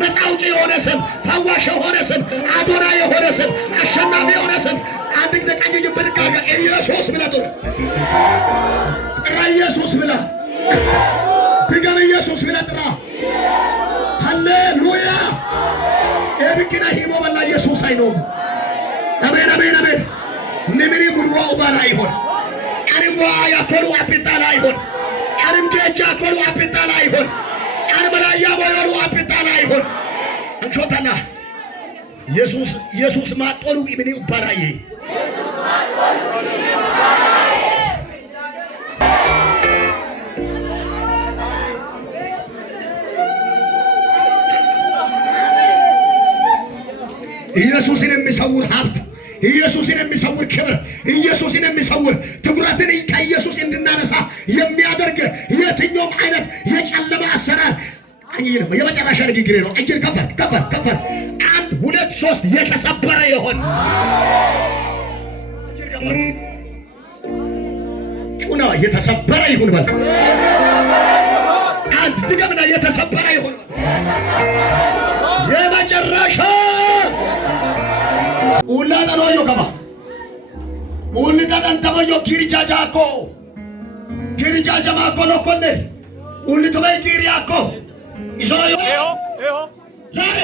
መጻውጪ የሆነ ስም፣ ፈዋሽ የሆነ ስም፣ አዶና የሆነ ስም፣ አሸናፊ የሆነ ስም። አንድ ጊዜ ቀኝ ይብርካጋ ኢየሱስ ብላ ጥራ። ኢየሱስ ብላ ድገም። ኢየሱስ ብላ ጥራ። ሃሌሉያ። ኤብኪና ሂሞ በላ ኢየሱስ አይኖም። አሜን አሜን አሜን። ነምኒ ሙሉ ወባራ ይሆን አንም ዋያ ተሩ አፒታላ ይሆን አንም ጌጃ ተሩ አፒታላ ይሆን አንም ራያ ቦዮሩ አፒታላ ይሆን እንሾታና ኢየሱስ ማጦሉ ኢብኒ ኡባራዬ ኢየሱስ ማጦሉ ኢብኒ ኡባራዬ ኢየሱስን የሚሰውር ሀብት፣ ኢየሱስን የሚሰውር ክብር፣ ኢየሱስን የሚሰውር ትኩረትን ከኢየሱስ እንድናነሳ የሚያደርግ የትኛውም አይነት የጨለማ አሰራር አይንም። የመጨረሻ ንግግሬ ነው። እጅን ከፈር 1 2 3 የተሰበረ ይሆን። እጅን ከፈር ጩና የተሰበረ ይሁን በል። አንድ ድገምና የተሰበረ ይሁን የመጨረሻ ኡላ ተኖዮ ከማ ኡሊ ተደንተሞዮ ጊሪጃጃኮ ጊሪጃጃማኮ ለኮኔ ኡሊ ተበይ ጊሪያኮ ይሶራዮ ላሬ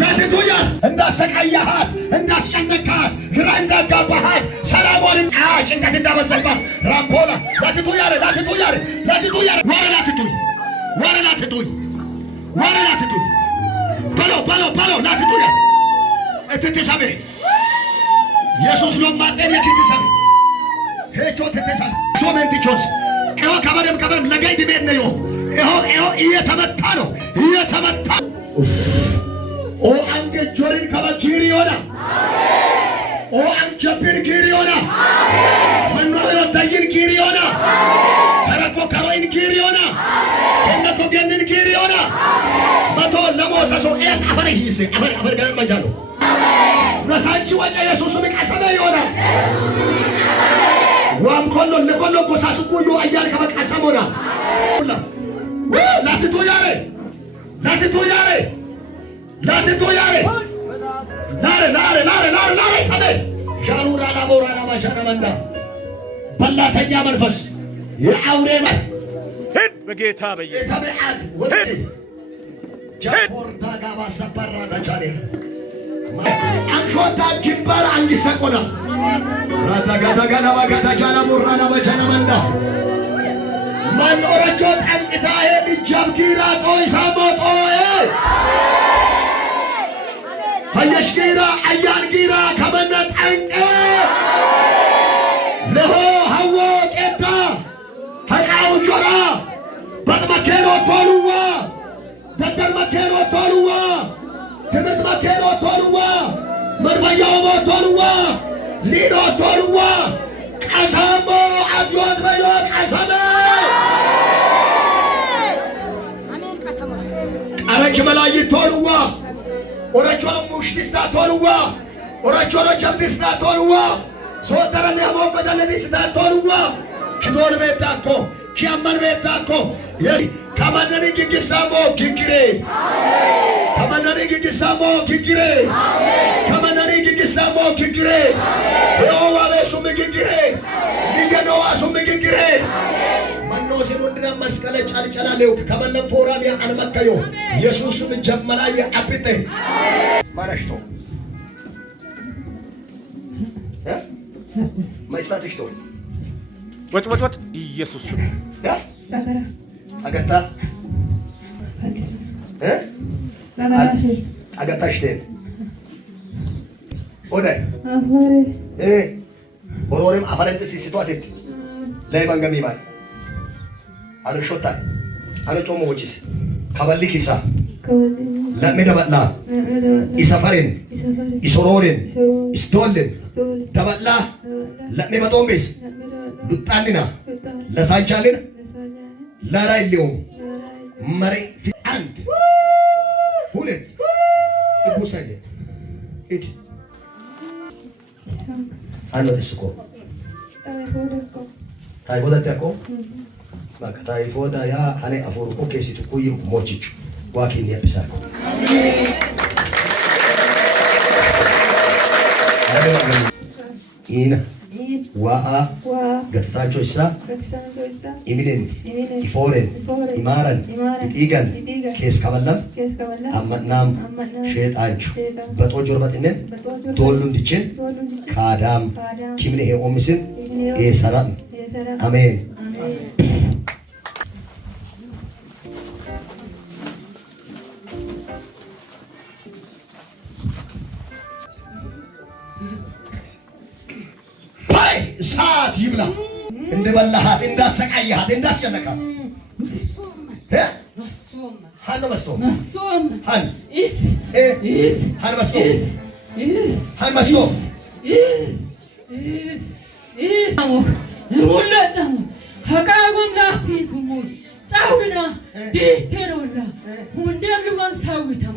ላቲቱያ እንዳሰቃያሃት እንዳስጨነካት ግራ እንዳጋባሃት ሰላሞንን ጭንቀት እንዳበዛባት ራምፖላ ላቲቱያ በሎ ላቲቱያ እትትሰቤ ኢየሱስ ሎማጤን የኪትሰቤ ሄቾ ትትሰቤ ሶሜንቲቾስ ኤሆ ከበደም ለጋይ ድሜት ነው ኤሆ እየተመታ ነው እየተመታ ኦ አንገ ጆሪን ከበኪሪዮና ኦ አንቸብን ኪሪዮና መኖር ወጣይን ኪሪዮና ተረኮ ከሮይን ኪሪዮና ከነኮ ገንን ኪሪዮና መቶ ለሞሰሶ አፈር ይይስ አፈር ጋር ማጃሎ ረሳንቺ ወጨ ኢየሱስ ሚቃሰበ ይሆና ዋም ኮሎ ለኮሎ ኮሳስኩዩ አያል ከበቃሰሞና ላትቶ ያሬ ላሬ ከበ ሻኑራና ቦራና ማቻና መንዳ በላተኛ መንፈስ የአውሬ መን ሂድ በጌታ በየተበዓት ወጥ ጃፖርታ ጋባ ሰበራ ተቻለ አንሾታ ግንባር አንግሰቆና ራታጋዳጋና ባጋዳቻና ቦራና ማቻና መንዳ ማን ኦረቾ ጠንቅታ የልጃብ ጊራ ጦይ ሳሞጦ ፈየሽ ጊራ አያን ጊራ ከመነ ጠንቅ ለሆ ሀዎ ቄዳ ሀቃው ጆራ በጥመኬኖ ቶሉዋ ደደር መኬኖ ቶሉዋ ትምህርት መኬኖ ቶሉዋ መድበያውሞ ቶሉዋ ሊኖ ቶሉዋ ቀሰሞ አብዮት በዮ ቀሰመ ቀረች መላይ ቶሉዋ ኦራቾሎ ሙሽቲስታ ቶሉዋ ኦራቾሎ ጀብዲስታ ቶሉዋ ሶደረለ ያሞቀደለ ዲስታ ቶሉዋ ኪዶር ቤታኮ ኪያመን ቤታኮ ከመነኒ ግግሳሞ ግግሬ ከመነኒ ግግሳሞ ግግሬ ከመነኒ ግግሳሞ ግግሬ የኦዋቤ ሱም ግግሬ ንየኖዋ ሱም ግግሬ መኖስን ወንድና መስቀለ ጫልጫላለው ከመለም ፎራም ያንመከዮ ኢየሱስም ጀመላ ያአብተ ማራሽቶ ማይሳትሽቶ ወጭ ኢየሱስ አገታ አገታሽቴ ኦዳይ ኦሮሬም አፈረንት ሲሲቷት ላይ መንገሚ ማይ አለሾታ አለጮሞ ወጪስ ከበልኪሳ ለሚደበላ ኢሰፈሬን ኢሶሮሬን ኢስቶልን ደበላ ለሚመጦምቤስ ዱጣንና ለሳንቻልን ለራይሊው መሪ አንድ ሁለት Busaide. It. Ano isko? Taifoda tako? Maka taifoda ya ane afuru okay situ kuyi mochichu. Wakini ya pisako. Ina. Waa. Gatsancho isa. Iminen. Iforen. Imaran. Itigan. Kes kaballam. Ammatnam. Shet anchu. Bato jorbat inen. Dolun dichen. Kadam. Kimne he omisin. Saram. Amen. እሳት ይብላ እንደበላሃት እንዳሰቃያሃት እንዳስጨነቃት ሃን መስቶም ሃን ሃን መስቶም ሃን መስቶም ሁላጫሙ ሀቃጎም ላሲቱሙ ጫውና ዲቴሮላ ሁንደምልዋን ሳዊተማ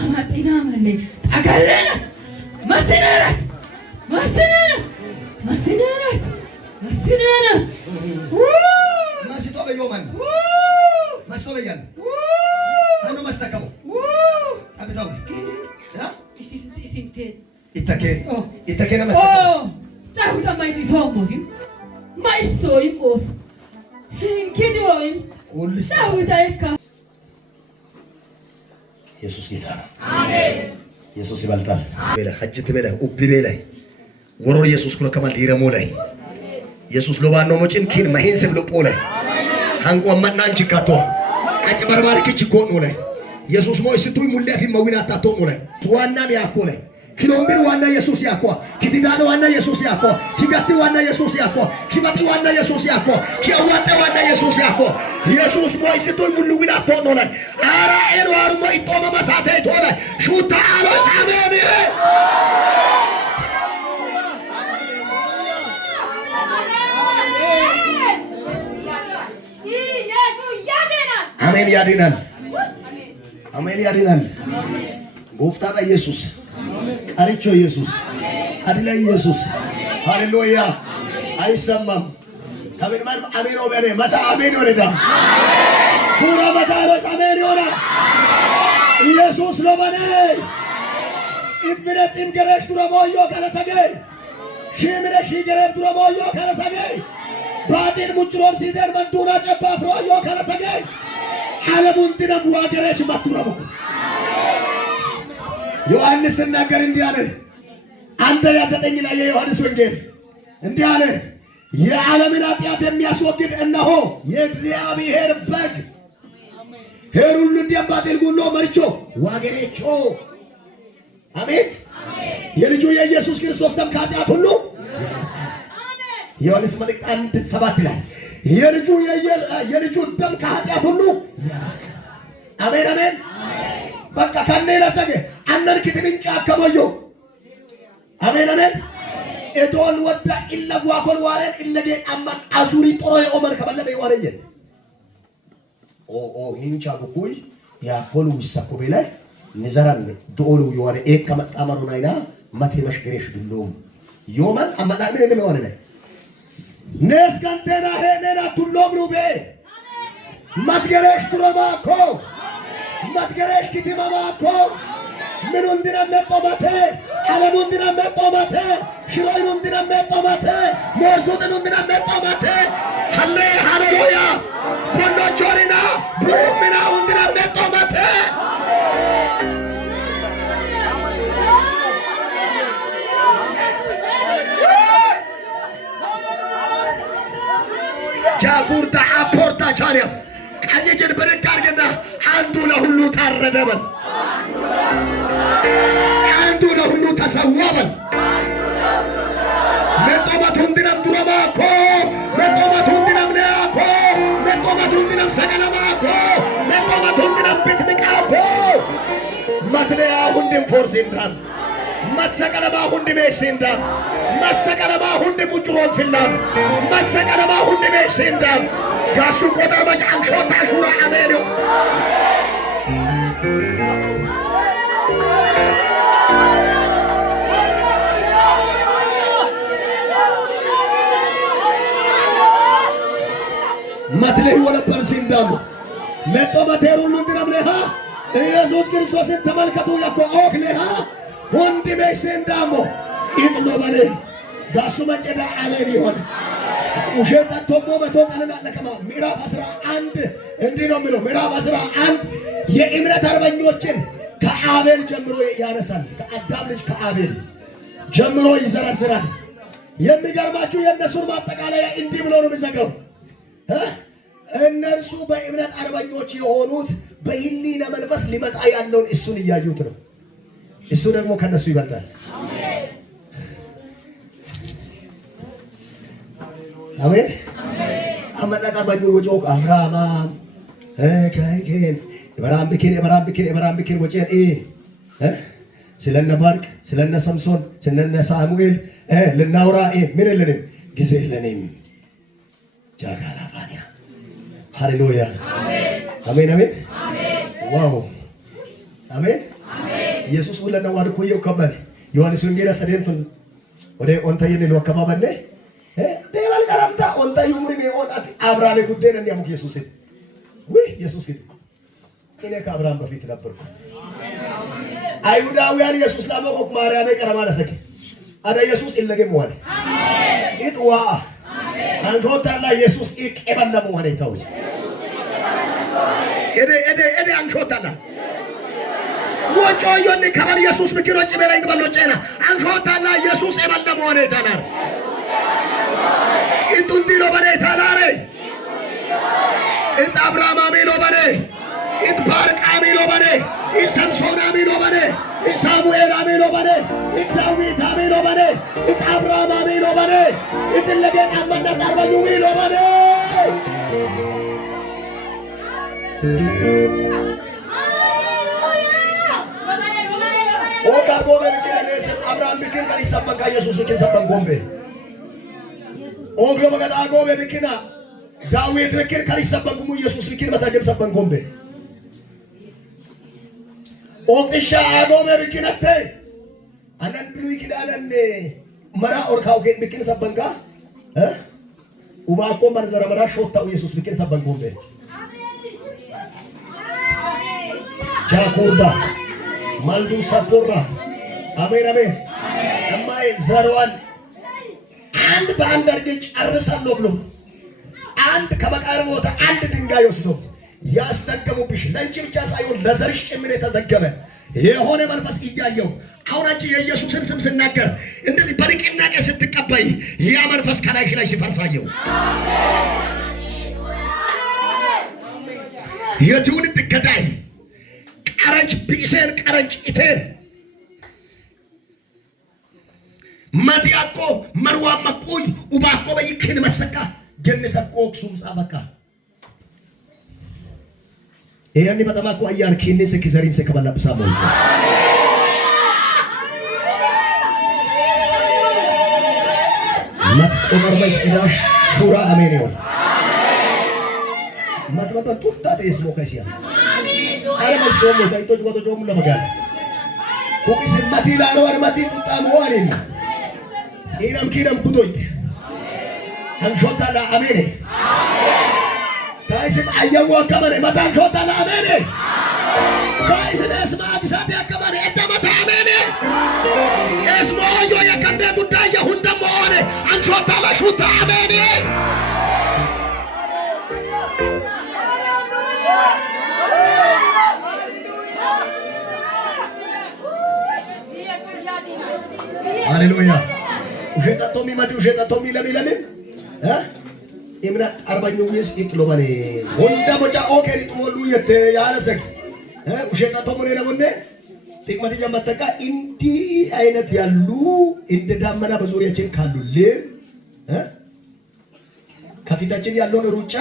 አማጢና ማለ አጋለና መስነራት መስነራት መስነራት መስነራት መስቶ በዮማን መስቶ በያን አኑ ማስተከሙ አብታው ኢተኬ መስቶ ጫውታ ማይዲ ሶሞዲ ማይሶይ ሞስ ኪዲዮይ ጫውታ ይካ ኢየሱስ ጌታ ነው። አሜን። ኢየሱስ ይበልጣል። በለ ሐጅት በለ ኡቢ በለ ወሮር ኢየሱስ ኩነ ከማል ይረሞ ላይ ኢየሱስ ሎባን ነው ሞጭን ኪን ማሂን ስም ልቦ ላይ ሃንቆ ማናንቺ ካቶ አጭበርባር ክች ኮኑ ላይ ኢየሱስ ሞይ ስቱይ ሙለፊ መዊና ታቶ ላይ ዋናም ያኮ ላይ ኪሎምቢር ዋና ኢየሱስ ያኮ ኪቲጋኖ ዋና ኢየሱስ ያኮ ኪጋቲ ዋና ኢየሱስ ያኮ ኪባቲ ዋና ኢየሱስ ያኮ ኪዋጤ ዋና ኢየሱስ ያኮ ኢየሱስ ሞይ ስቱይ ሙሉዊና ታቶ ላይ አራ ኤሮ አርሞ ኢጦማ ማሳተ ይቶላ ሹታ አሎ ሳሜኒ አሜን ያድናል። አሜን ያድናል። ጎፍታና ኢየሱስ ቀሪቾ ኢየሱስ አድላ ኢየሱስ ሃሌሉያ አይሰማም ከምን ማለት አሜን ወበኔ መታ አሜን ወለዳ ሹራ መታ ሮስ አሜን ወራ ኢየሱስ ለበኔ ኢብነት ኢምገረሽ ድረሞዮ ከለሰገ ሺምነ ሺገረብ ድረሞዮ ከለሰገ ባጢን ሙጭሮም ሲደር መንዱና ጨባ ፍሮዮ ከለሰገ ዓለሙን ድነም ዋገረሽ ማቱረሙ ዮሐንስ ነገር እንዲህ አለ። አንደኛ 9 ላይ የዮሐንስ ወንጌል እንዲህ አለ፣ የዓለምን ኃጢአት የሚያስወግድ እነሆ የእግዚአብሔር በግ ሄሩሉ እንዲያባቴል ጉሎ መርቾ ዋገሬቾ አሜን። የልጁ የኢየሱስ ክርስቶስ ደም ከኃጢአት ሁሉ ዮሐንስ መልእክት 1:7 ላይ የልጁ ደም ከኃጢአት ሁሉ ያነጻል። አሜን አሜን። በቃ ከኔ ለሰገ አነን ክትንጫ ከሞዮ አሜን አሜን። ኤዶል ወዳ ኢለጓ ኮል ዋረን ኢለጌ አማን አዙሪ ጦሮ የኦመር ከበለበ ይዋረየ ኦ ሂንቻ ጉኩይ ያኮሉ ይሰኩ በላይ ንዘራን ዶሉ ይዋረ ኤካ መጣመሩን አይና ማቴ መሽገሬሽ ድሎም ዮማን አማና ምን እንደሆነ ነው ነስ ካንተና ሄነና ዱሎም ሩቤ ማትገሬሽ ድሮማኮ ማትገሬሽ ኪቲማማኮ ምን እንድና መጣማቴ ዓለም እንድና መጣማቴ ሽሮይ እንድና መጣማቴ ሞርሶተን እንድና መጣማቴ ሃሌ ሃሌሉያ ቦንዶቾሪና ቡሚና እንድና መጣማቴ ጃጉርታ አፖርታ ቻሪያ ቀጀጀን በረጋርገና አንዱ ለሁሉ ታረደበል አንዱ ለሁሉ ተሰዋበል መጦማቱ እንድነም ዱረማኮ መጦማቱ እንድነም ለያኮ መጦማቱ እንድነም ሰቀለማኮ መጦማቱ እንድነም ብትምቃኮ መትለያ ሁንድም ፎርሲንዳም መትሰቀለማ ሁንድ ሜሲንዳም መትሰቀለማ ሁንድ ሙጭሮን ፊላም መትሰቀለማ ሁንድ ሜሲንዳም ጋሱ ቆጠር በጫንሾ ታሹራ አሜኑ አትለይ ወለበር ሲንዳሙ መጥቶ በቴሩሉ እንድረምለሃ ኢየሱስ ክርስቶስን ተመልከቱ ያኮ ኦክለሃ ሁንዲ በሲንዳሙ ኢጥሎ በኔ ዳሱ መጨዳ አሜን ይሆን ውሸት ተቶሞ በቶቀልና ለከማ ምዕራፍ 11 እንዲህ ነው የሚለው ምዕራፍ 11 የእምነት አርበኞችን ከአቤል ጀምሮ ያነሳል። ከአዳም ልጅ ከአቤል ጀምሮ ይዘረዝራል። የሚገርማችሁ የእነሱን ማጠቃለያ እንዲህ ብሎ ነው የሚዘጋው። እነርሱ በእምነት አርበኞች የሆኑት በሕሊና መንፈስ ሊመጣ ያለውን እሱን እያዩት ነው። እሱ ደግሞ ከነሱ ይበልጣል። አሜን። አመጣጣ ባጁ ወጆቅ አብርሃም ከይከን የበራምብኪን ወጨን ስለነ ባርቅ ስለነ ሰምሶን ስለነ ሳሙኤል ልናውራ ምን የለንም ጊዜ የለንም። ጃጋላባንያ ሃሌሉያ አሜን አሜን ዋው አሜን ኢየሱስ ወለና ዋድኮ ይከበል ዮሐንስ ወንጌል ሰደንቱን ወደ ኦንታየን ነው አከባበለ ደባል ቀረምታ ኦንታዩ ሙሪ ኦንት አብርሃም ጉዴን እንዲያሙ ኢየሱስ ወይ ኢየሱስ እኔ ከአብርሃም በፊት ነበርኩ። አይሁዳውያን ኢየሱስ ላመቆቅ ማርያም ቀረማ ለሰኪ አዳ ኢየሱስ ይለገም ወለ ኢጥዋ አንጆታላ ኢየሱስ ይቀበለም ወለ ታውጅ ኤደ አንጆታላ ወጮ ዮኒ ከበል ኢየሱስ ምክሮጭ በላይ ግበሎጨና አንጆታላ ኢየሱስ ይበለም ወለ ታናር ኢጡንዲሎ በኔ ታናሬ ኢጥ አብርሃም አሚሎ በኔ ኢጥ ባርቅ አሚሎ በኔ ኢጥ ሰምሶን አሚሎ በኔ ኢጥ ሳሙኤል አሚሎ በኔ ኢጥ ዳዊት አሚሎ በኔ ኢጥ አብርሃም አሚሎ በኔ ኢጥ ለጌታ አመናት አርበኙ ሚሎ በኔ ኦካ ጎበ ለከነሰ አብርሃም ቢክን ጋር ይሰበካ ኢየሱስ ቢክን ሰበን ጎምቤ ኦግሎ በገዳ ጎበ ቢክና ዳዊት ቢክን ጋር ይሰበኩሙ ኢየሱስ ቢክን መታገም ሰበን ጎምቤ ኦቅሻ አጎመ ቢክነቴ አነን ብሉይ ኪዳነን መራ ኦርካው ከን ቢክን ሰበንካ ኡባቆ መርዘረ መራ ሾታው ኢየሱስ ቢክን ሰበን ጎምቤ ጃኩርዳ ማልዱ ሰፖራ አሜን አሜን እማይ ዘሯን አንድ በአንድ አድርጌ ጨርሳለሁ ብሎ አንድ ከመቃብር ቦታ አንድ ድንጋይ ወስዶ ያስደገሙብሽ ለንቺ ብቻ ሳይሆን ለዘርሽ ጭምር የተደገመ የሆነ መንፈስ እያየው አሁን አንቺ የኢየሱስን ስም ስናገር እንደዚህ በንቅናቄ ስትቀበይ ያ መንፈስ ከላይሽ ላይ ሲፈርሳየው የትውልድ ገዳይ ቀረጭ ቢሴን ቀረጭ ኢቴር ማቲያቆ መርዋ መቁይ ኡባቆ በይክን መሰካ ገነሰቆ ሱም ጻፈካ ይሄን በጣም አያር ኪኒስ ኪዘሪን ሰከባላብ ሳሞል ማት ቆመርማይ ኢዳሽ ሹራ አሜን ይሁን ማት በጣም ጡጣ ተስሞ ከሲያ አረ መስሎ ታይቶች ወጥቶም ለመጋል ኩኪስ ማቲ ላሮ አርማቲ ጡጣ መዋሊን ኢናም ኪናም ኩዶይ አንሾታ ለአሜን ካይስም አየው አከመረ መታን ሾታ ለአሜን ካይስም እስማ ግሳት ያከመረ እደመታ አሜን እስሞ ዮ የከምቤ ጉዳይ ይሁን ደሞ ሆነ አንሾታ ለሹታ አሜን ሃሌሉያ ውሸታቶሚ ማቲ ውሸታቶሚ ለሚለምን እምነት አርባኛው ኢየሱስ ይጥሎ ባለ ወንዳ ቦጫ ኦኬን ጥሞሉ የተ ያለሰክ ውሸታቶሙ ነው ለወንደ ጥቅመት የመተካ እንዲህ አይነት ያሉ እንደ ዳመና በዙሪያችን ካሉልን ከፊታችን ያለውን ሩጫ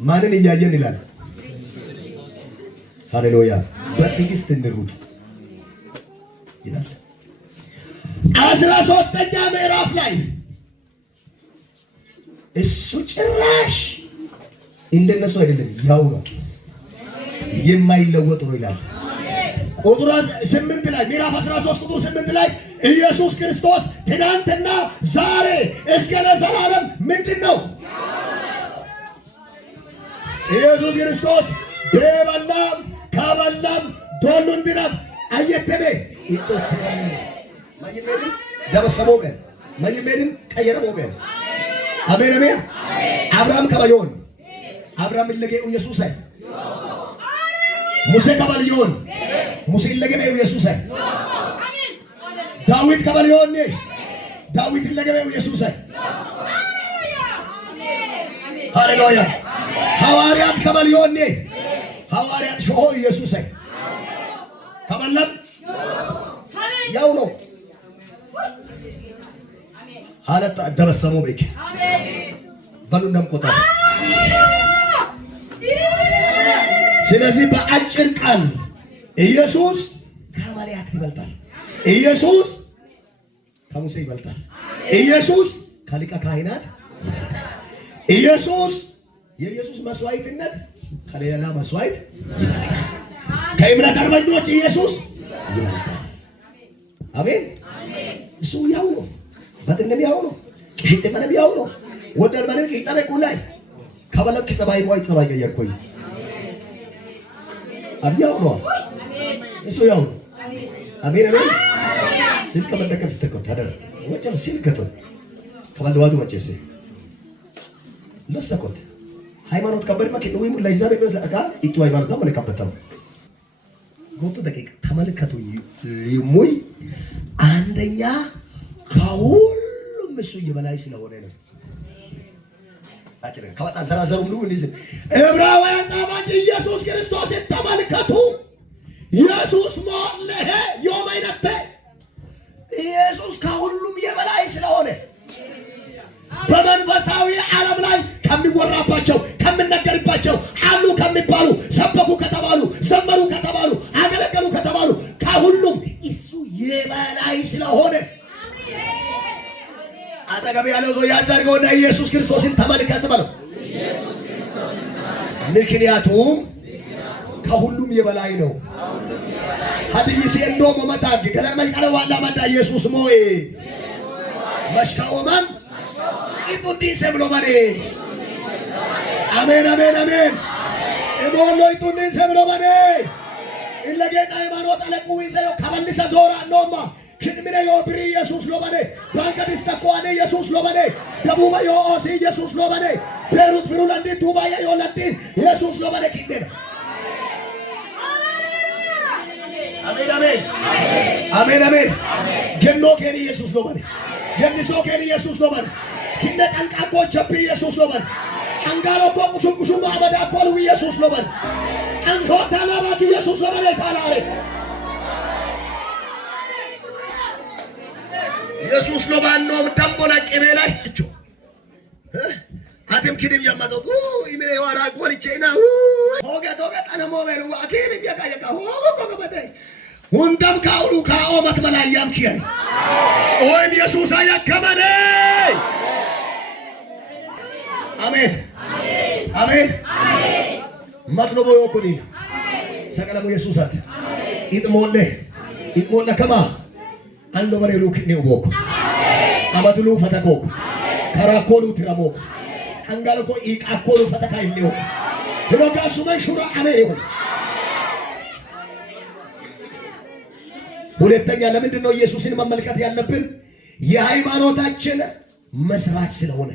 ማንን እያየን ይላል። ሃሌሉያ በትዕግስት እንሩጥ ይላል። 13ኛ ምዕራፍ ላይ እሱ ጭራሽ እንደነሱ አይደለም፣ ያው ነው የማይለወጥ ነው ይላል። ቁጥር 8 ላይ ምዕራፍ 13 ቁጥር 8 ላይ ኢየሱስ ክርስቶስ ትናንትና ዛሬ እስከ ለዘላለም ምንድነው? ኢየሱስ ክርስቶስ በበላም ከበላም ዶሉን ድረብ አየተበ ይጦተበ ማይሜድም ዳበሰሞገን ማይሜድም ቀየረሞገን አሜን አሜን አብርሃም ከባዮን አብርሃም ለገው ኢየሱስ አይ ሙሴ ከባልዮን ሙሴ ለገው ኢየሱስ አይ ዳዊት ከባልዮን ዳዊት ለገው ኢየሱስ አይ ሃሌሉያ ሐዋርያት ከባልዮን ሐዋርያት ሾሆ ኢየሱስ አይ ከበላም ያው ነው ሐለታ አደረሰሙ በክ በሉንም ቆጣ ስለዚህ በአጭር ቃል ኢየሱስ ከሐዋርያት ይበልጣል። ኢየሱስ ከሙሴ ይበልጣል። ኢየሱስ ከሊቀ ካህናት ይበልጣል። ኢየሱስ የኢየሱስ መስዋዕትነት ከሌላ መስዋዕት ይበልጣል። ከእምነት አርበኞች ኢየሱስ ይበልጣል። አሜን። እሱ ያው ነው። በጥንም ያው ነው። ቅሽጥ መንም ያው ነው። ወደር መንም ቅጣበ ኩላይ ከበለክ ሰባይ ሞይ ሰባይ ገየርኩኝ አብያው ነው። እሱ ያው ነው። አሜን አሜን። ስልክ መደከፍ ተከው ታደረ ወጨም ሲልከቶ ከበለዋዱ መጨሰ ለሰኮት ሃይማኖት ከበድ ማከ ነው ይሙላ ይዛበ ነው ለአካ ኢቱ ሃይማኖት ነው ለከበተው ጎቱ ደቂቃ ተመልከቱ። ሊሙይ አንደኛ ከሁሉም እሱ የበላይ ስለሆነ ነው። አጭር ከወጣ ዘራዘሩ ነው እንደዚህ ዕብራውያን ጻፋች ኢየሱስ ክርስቶስን ተመልከቱ። ኢየሱስ ሞለሄ የማይነተ ኢየሱስ ከሁሉም የበላይ ስለሆነ በመንፈሳዊ ዓለም ላይ ከሚወራባቸው ከሚነገርባቸው አሉ ከሚባሉ ሰበኩ ከተባሉ ዘመሩ ከተባሉ አገለገሉ ከተባሉ ከሁሉም እሱ የበላይ ስለሆነ አጠገብ ያለው ሰው ያዛርገውና ኢየሱስ ክርስቶስን ተመልከት በለው። ምክንያቱም ከሁሉም የበላይ ነው። ሀዲስ እንዶ መመታግ ገለማይ ቀለ ዋላ ማዳ ኢየሱስ ሞይ መሽካውማን ኢጡዲ ሰብሎ ማሬ አሜን አሜን አሜን እሞሎ ኢጡዲ ሰብሎ ማሬ ኢለገና ሃይማኖት አለቁ ይዘው ከመልሰ ዞራ ኖማ ክድምነ የብሪ ኢየሱስ ሎባኔ ባንከዲስ ተቋኔ ኢየሱስ ሎባኔ ደቡባ የኦሲ ኢየሱስ ሎባኔ ቤሩት ፍሩላንዲ ዱባይ የወለዲ ኢየሱስ ሎባኔ ኪንደና አሜን አሜን አሜን አሜን ገኖ ከኒ ኢየሱስ ሎባኔ ገንሶ ከኒ ኢየሱስ ሎባኔ ኪንደ ጠንቃቆ ቸፒ ኢየሱስ ሎባኔ አንጋሎ ቆቁሹ ማበዳ ቆሉ ኢየሱስ ሎባኔ አንሾታ ናባቲ ኢየሱስ ሎባኔ ታላሬ ኢየሱስ ሎባኖ ደምቦላ ቀቤ ላይ እቹ አተም ኪድም ያማዶ ኢሜ ዋራ ቆልቼና ሆገ ቶገ ጠነሞ በሩ አኪም ይያቃየቃ ሆጎ በዳይ ሁንደም ካውሉ ካኦመት በላያም ኪያሪ ኦን ኢየሱስ አያከመነ አሜን አሜን ማጥሎቦ yokuኒ ሰቀለሞ ኢየሱስ አት ኢጥሞለ ከማ አንዶ በሬሉ ክኔው ቦኩ አማዱሉ ፈተኮኩ ከራኮሉ ትራሞኩ አንጋለኮ ኢቃኮሉ ፈተካ ይለው ህሮጋሱ መንሹራ አሜሪኩ። ሁለተኛ ለምንድን ነው ኢየሱስን መመልከት ያለብን? የሃይማኖታችን መስራች ስለሆነ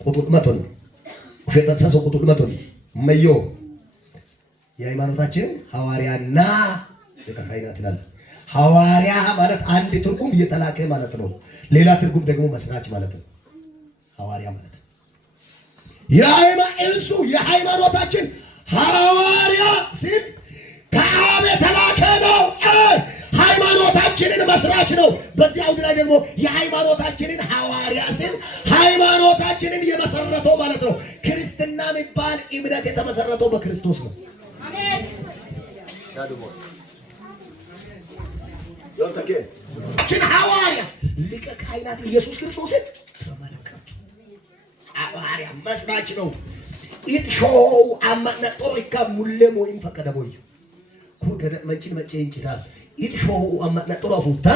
ቁጥር መቶን ወሸታሰ ቁጥር መቶን መዮ የሃይማኖታችን ሐዋርያና ለካይናት ይላል። ሐዋርያ ማለት አንድ ትርጉም እየተላከ ማለት ነው። ሌላ ትርጉም ደግሞ መስራች ማለት ነው። ሐዋርያ ማለት የሃይማኖታችን ሐዋርያ ሲል ከአብ የተላከ ነው። ሃይማኖታችንን መስራች ነው። በዚህ አውድ ላይ ደግሞ የሃይማኖታችንን ሐዋርያ ሲል ሃይማኖታችንን የመሰረተው ማለት ነው። ክርስትና የሚባል እምነት የተመሰረተው በክርስቶስ ነው። አሜን። ችን ሐዋርያ ሊቀ ካህናት ኢየሱስ ክርስቶስን ተመልከቱ። ሐዋርያ መስራች ነው። ኢትሾው አማነጦሮ ይካሙለሞ ይንፈቀደሞይ ኮደደ መጪን መጪ እንችላል። ኢትሾው አማነጦሮ ፉታ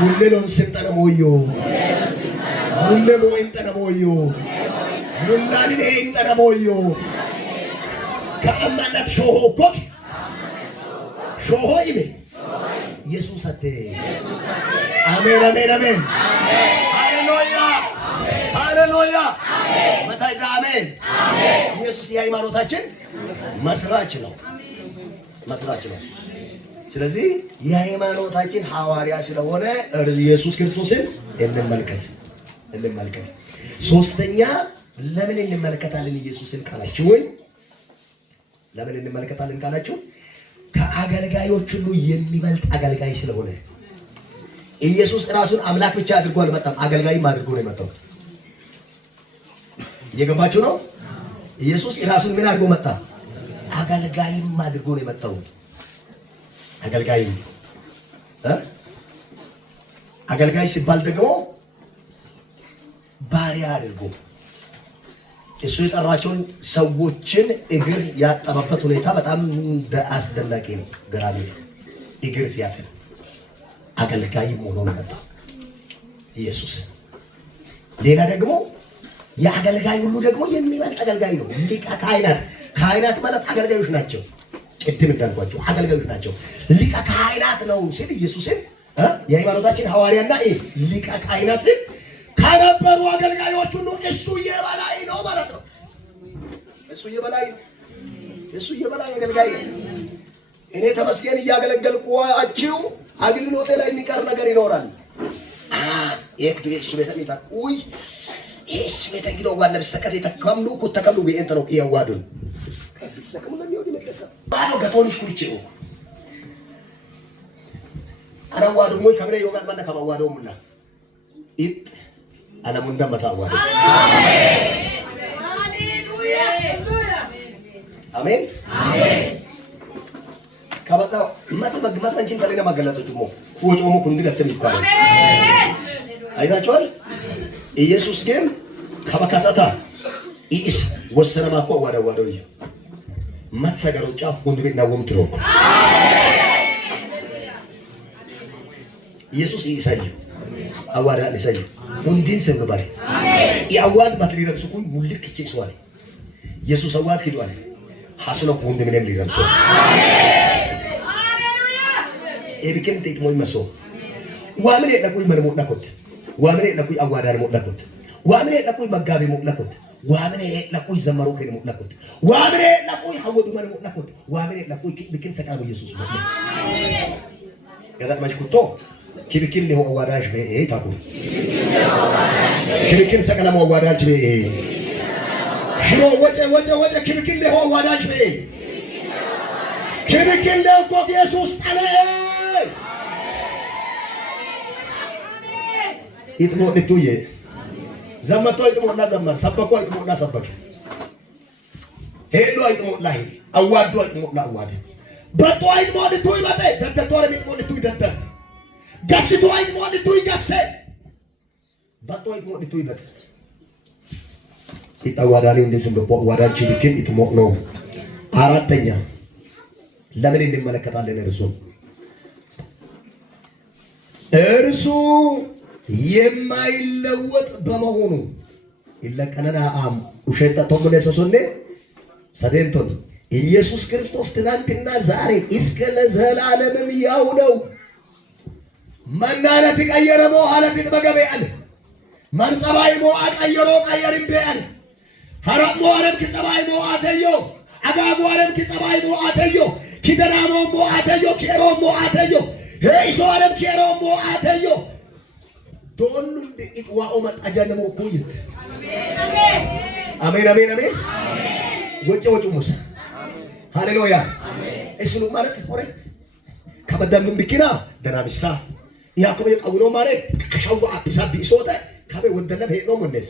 ሙለሎን ስንጠነሞዮ ሙለሞ እንጠነሞዮ ሙላንን እንጠረሞዮ ከአማናት ሾሆ ኮክ ሾሆ ይሜ ኢየሱስ አቴ አሜን አሜን አሜን ሃሌሉያ ሃሌሉያ መታይዳ አሜን ኢየሱስ የሃይማኖታችን መስራች ነው። ስለዚህ የሃይማኖታችን ሐዋርያ ስለሆነ ኢየሱስ ክርስቶስን እንመልከት። ሶስተኛ ለምን እንመለከታለን ኢየሱስን ካላችሁ ለምን እንመለከታለን ካላችሁ ከአገልጋዮች ሁሉ የሚበልጥ አገልጋይ ስለሆነ ኢየሱስ ራሱን አምላክ ብቻ አድርጎ አልመጣም፣ አገልጋይም አድርጎ ነው የመጣው። እየገባችሁ ነው? ኢየሱስ ራሱን ምን አድርጎ መጣ? አገልጋይም አድርጎ ነው የመጣው። አገልጋይ ሲባል ደግሞ ባሪያ አድርጎ እሱ የጠራቸውን ሰዎችን እግር ያጠበበት ሁኔታ በጣም አስደናቂ ነው፣ ገራሚ ነው። እግር ሲያጥብ አገልጋይ ሆኖ ነው የመጣው ኢየሱስ። ሌላ ደግሞ የአገልጋይ ሁሉ ደግሞ የሚበልጥ አገልጋይ ነው። ሊቀ ካህናት ማለት አገልጋዮች ናቸው። ቅድም እንዳልኳቸው አገልጋዮች ናቸው። ሊቀ ካህናት ነው ሲል ኢየሱስን የሃይማኖታችን ሐዋርያና ሊቀ ካህናት ሲል ከነበሩ አገልጋዮች ሁሉ እሱ የበላይ ነው ማለት ነው። እሱ የበላይ አገልጋይ ነው። እኔ ተመስገን እያገለገልኳችሁ አገልግሎቴ ላይ የሚቀር ነገር ይኖራል። እሱ ቤተሚታ እሱ ቤተጊዶ ዋና ቢሰከተ ተከምሉ ኩተከሉ ወይንተሮ ያዋዱን ቢሰከሙ ለሚወድ መደካ ባዶ ገቶልሽ ኩርቺው አራዋዱ ሞይ ከብለ ይወጋል ማና ከባዋዶ ሙላ ኢት አለሙ እንደመታ አዋዶ ሃሌሉያ አሜን ከበጣው መግመት አንቺን ከሌላ ማገለጦች ሞ ወጮሙ ኩንዲ ለተም ይባላል። አይታችኋል። ኢየሱስ ግን ከበከሰታ ኢስ ወሰነ ማቆ ዋዳዋዶ ማትሰገሮጫ ሁንድ ቤት ናውም ትሮክ ኢየሱስ ይሳይ አዋዳ ይሳይ ሁንዲን ሰብባሪ ያዋድ ባትሪ ረብሱኩ ሙልክ እቺ ሷሪ ኢየሱስ አዋድ ኪዷል ሐስሎ ሁንድ ምንም ሊረብሱ ሃሌሉያ ኤቢከም ተይትሞይ መሶ ዋምን ለቁይ መርሞና ኮት ዋምን ለቁይ አዋዳር ሞላኮት ዋምን ለቁይ መጋቢ ሞላኮት ዋምን ለቁይ ዘመሩ ከነ ሞላኮት ዋምን ለቁይ ሐወዱ ማን ሞላኮት ዋምን ለቁይ ቢክን ሰቃሉ ኢየሱስ ሞላ ገዳት ማሽኩቶ ኪብኪን ለሆ አዋዳሽ በኤ ታኩ ኪብኪን ሰቀላሙ አዋዳሽ በኤ ሽሮ ወጨ ኪብኪን ለሆ አዋዳሽ በኤ ኪብኪን ለኮ ኢየሱስ ጣለ ኢጥሞ ልቱዬ ዘመቶ ኢጥሞና ዘመር ሰበኮ ኢጥሞና ሰበከ ሄሎ ኢጥሞና ሄ አዋዶ ኢጥሞና አዋድ በጦ ኢጥሞ ልቱይ በጤ ደደቶረ ኢጥሞ ልቱይ ደደ ገስቶ ኢጥሞ ልቱይ ገሰ በጦ ኢጥሞ ልቱይ በጤ ኢጣዋዳኒ እንደዚህ በዋዳንቺ ልክን ኢጥሞ ነው። አራተኛ ለምን እንመለከታለን? እርሱ የማይለወጥ በመሆኑ ይለቀነና ውሸታ ተሞለ ሰሶኔ ሰደንቶን ኢየሱስ ክርስቶስ ትናንትና ዛሬ እስከ ለዘላለምም ያው ነው። መናለት ቀየረሞ አለት በገበያል መንጸባይ ሞ አቀየሮ ቀየርም በያል ሐራሞ አረም ከጸባይ ሞ አተዮ አጋጎ አረም ከጸባይ ሞ አተዮ ኪደናሞ ሞ አተዮ ኬሮ ሞ አተዮ ሄይሶ አረም ኬሮ ሞ አተዮ ዶሉንድ ኢጥዋኦ መጣጃነሞ ኩይት አሜን አሜን አሜን ወጭ ሙሳ ሃሌሉያ እሱኑ ማለት ሆነ ከበደም ቢኪና ደናብሳ ያኮበ የቀውሎ ማለት ከሻው አፕሳ ቢሶተ ከበ ወደለም ሄዶ ሞነስ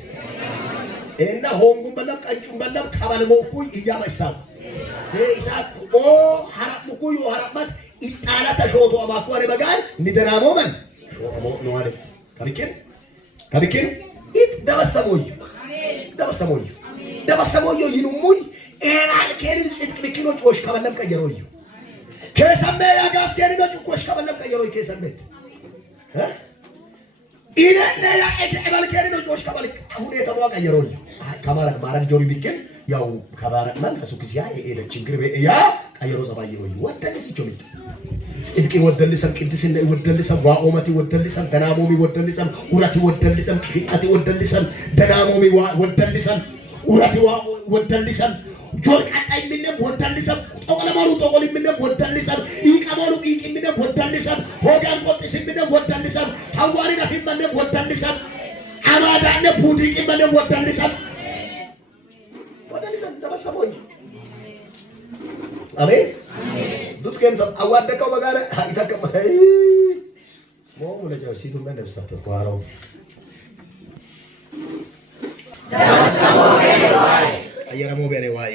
እና ሆንጉን በለም ቀንጩን በለም ካባለሞ ኩይ እያመሳል ኢሳቅ ኦ ሐራም ኩይ ሐራማት ኢጣላ ተሾቶ አማኩ አለ በጋል ንደራሞ ማን ሾሞ ነው አለ ከብኪን ኢት ደበሰሞዩ ይኑሙይ ኤራል ከንን ጽድቅ ብኪኖች ወሽ ከበለም ቀየሮዩ ከሰመ ያጋስ ከንን ወጭ ኮሽ ከበለም ቀየሮዩ ከሰመት ኢነነ ያ እከባል ከሪኖ ጆሽ ከባል አሁን የተባቀ ቀየሮኝ ከማረክ ማረክ ጆሪ ቢከን ያው ከባረክ ማን ከሱክሲያ የኤለ ችግር ያ ቀየሮ ዘባይ ነው ወደልስ ጆሚት ጽድቅ ወደልሰም ቅድስና ወደልሰም ዋኦመት ወደልሰም ደናሞሚ ወደልሰም ኡራቲ ወደልሰም ቅጣቲ ወደልሰም ደናሞሚ ወደልሰም ኡራቲ ወደልሰም ጆር ቀጣይ ምንም ወደልሰም ጦቆለማሉ ጦቆል ምንም ወደልሰም ይቀማሉ ይቅ ምንም ወደልሰም ሆጋን ቆጥስ ምንም ወደልሰም ሐዋሪ ነፍ ምንም ወደልሰም አማዳነ ቡዲቅ ምንም ወደልሰም ተበሰሞኝ አሜን ዱት ከን ሰብ አዋደቀው በጋራ ይተከመ ሞሙ ለጃው ሲዱ መንብሳተ ቋራው ተበሰሞኝ ዋይ አየረሞ በኔ ዋይ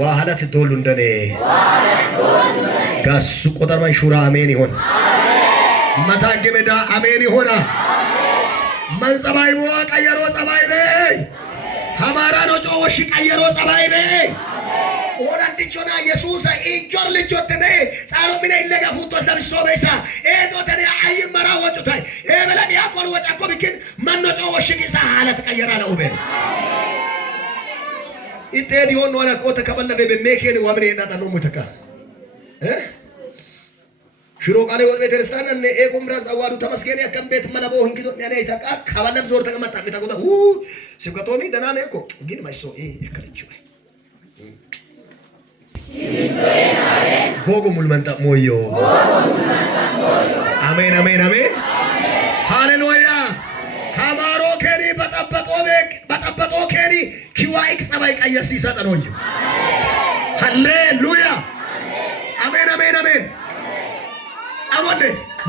ዋሃለት ዶሉ እንደኔ ጋሱ ቆጠርማን ሹራ አሜን ይሆን መታገመዳ አሜን ይሆና መንጸባይ ሞ ቀየሮ ጸባይ በይ हमारा नो जो वशी कायरो सबाई में और अंतिचोना issues injure लिचोते ने सारो मिने इल्लेगा फुटोस दम सोबेसा ए तो तेरे आई मरा हो चुका है ए बेला मिया कोल वचा को बिकिन मन नो जो वशी की सा हालत कायरा ना उबे इते दियो नो ना को तकबल वे मेके ने वमने ना ता नो मुतका ሽሮ ቃሌ ወደ ቤተክርስቲያን እነ ኤኮምራስ አዋዱ ተመስገን ያከም ቤት መለቦ እንግዶ ያኔ ይታቃ ካባለም ዞር ተቀመጣ ቤታቆታ ሲቀቶሚ ደና ነው እኮ ግን ማይሶ ይከለችው ጎጎ ሙልመንታ ሞዮ አሜን አሜን አሜን ሃሌሉያ ሃማሮ ከሪ በጠበጦ ከሪ ኪዋይክ ጸባይ ቀየስ ይሰጠነው ሃሌሉያ አሜን አሜን አሜን አሞኔ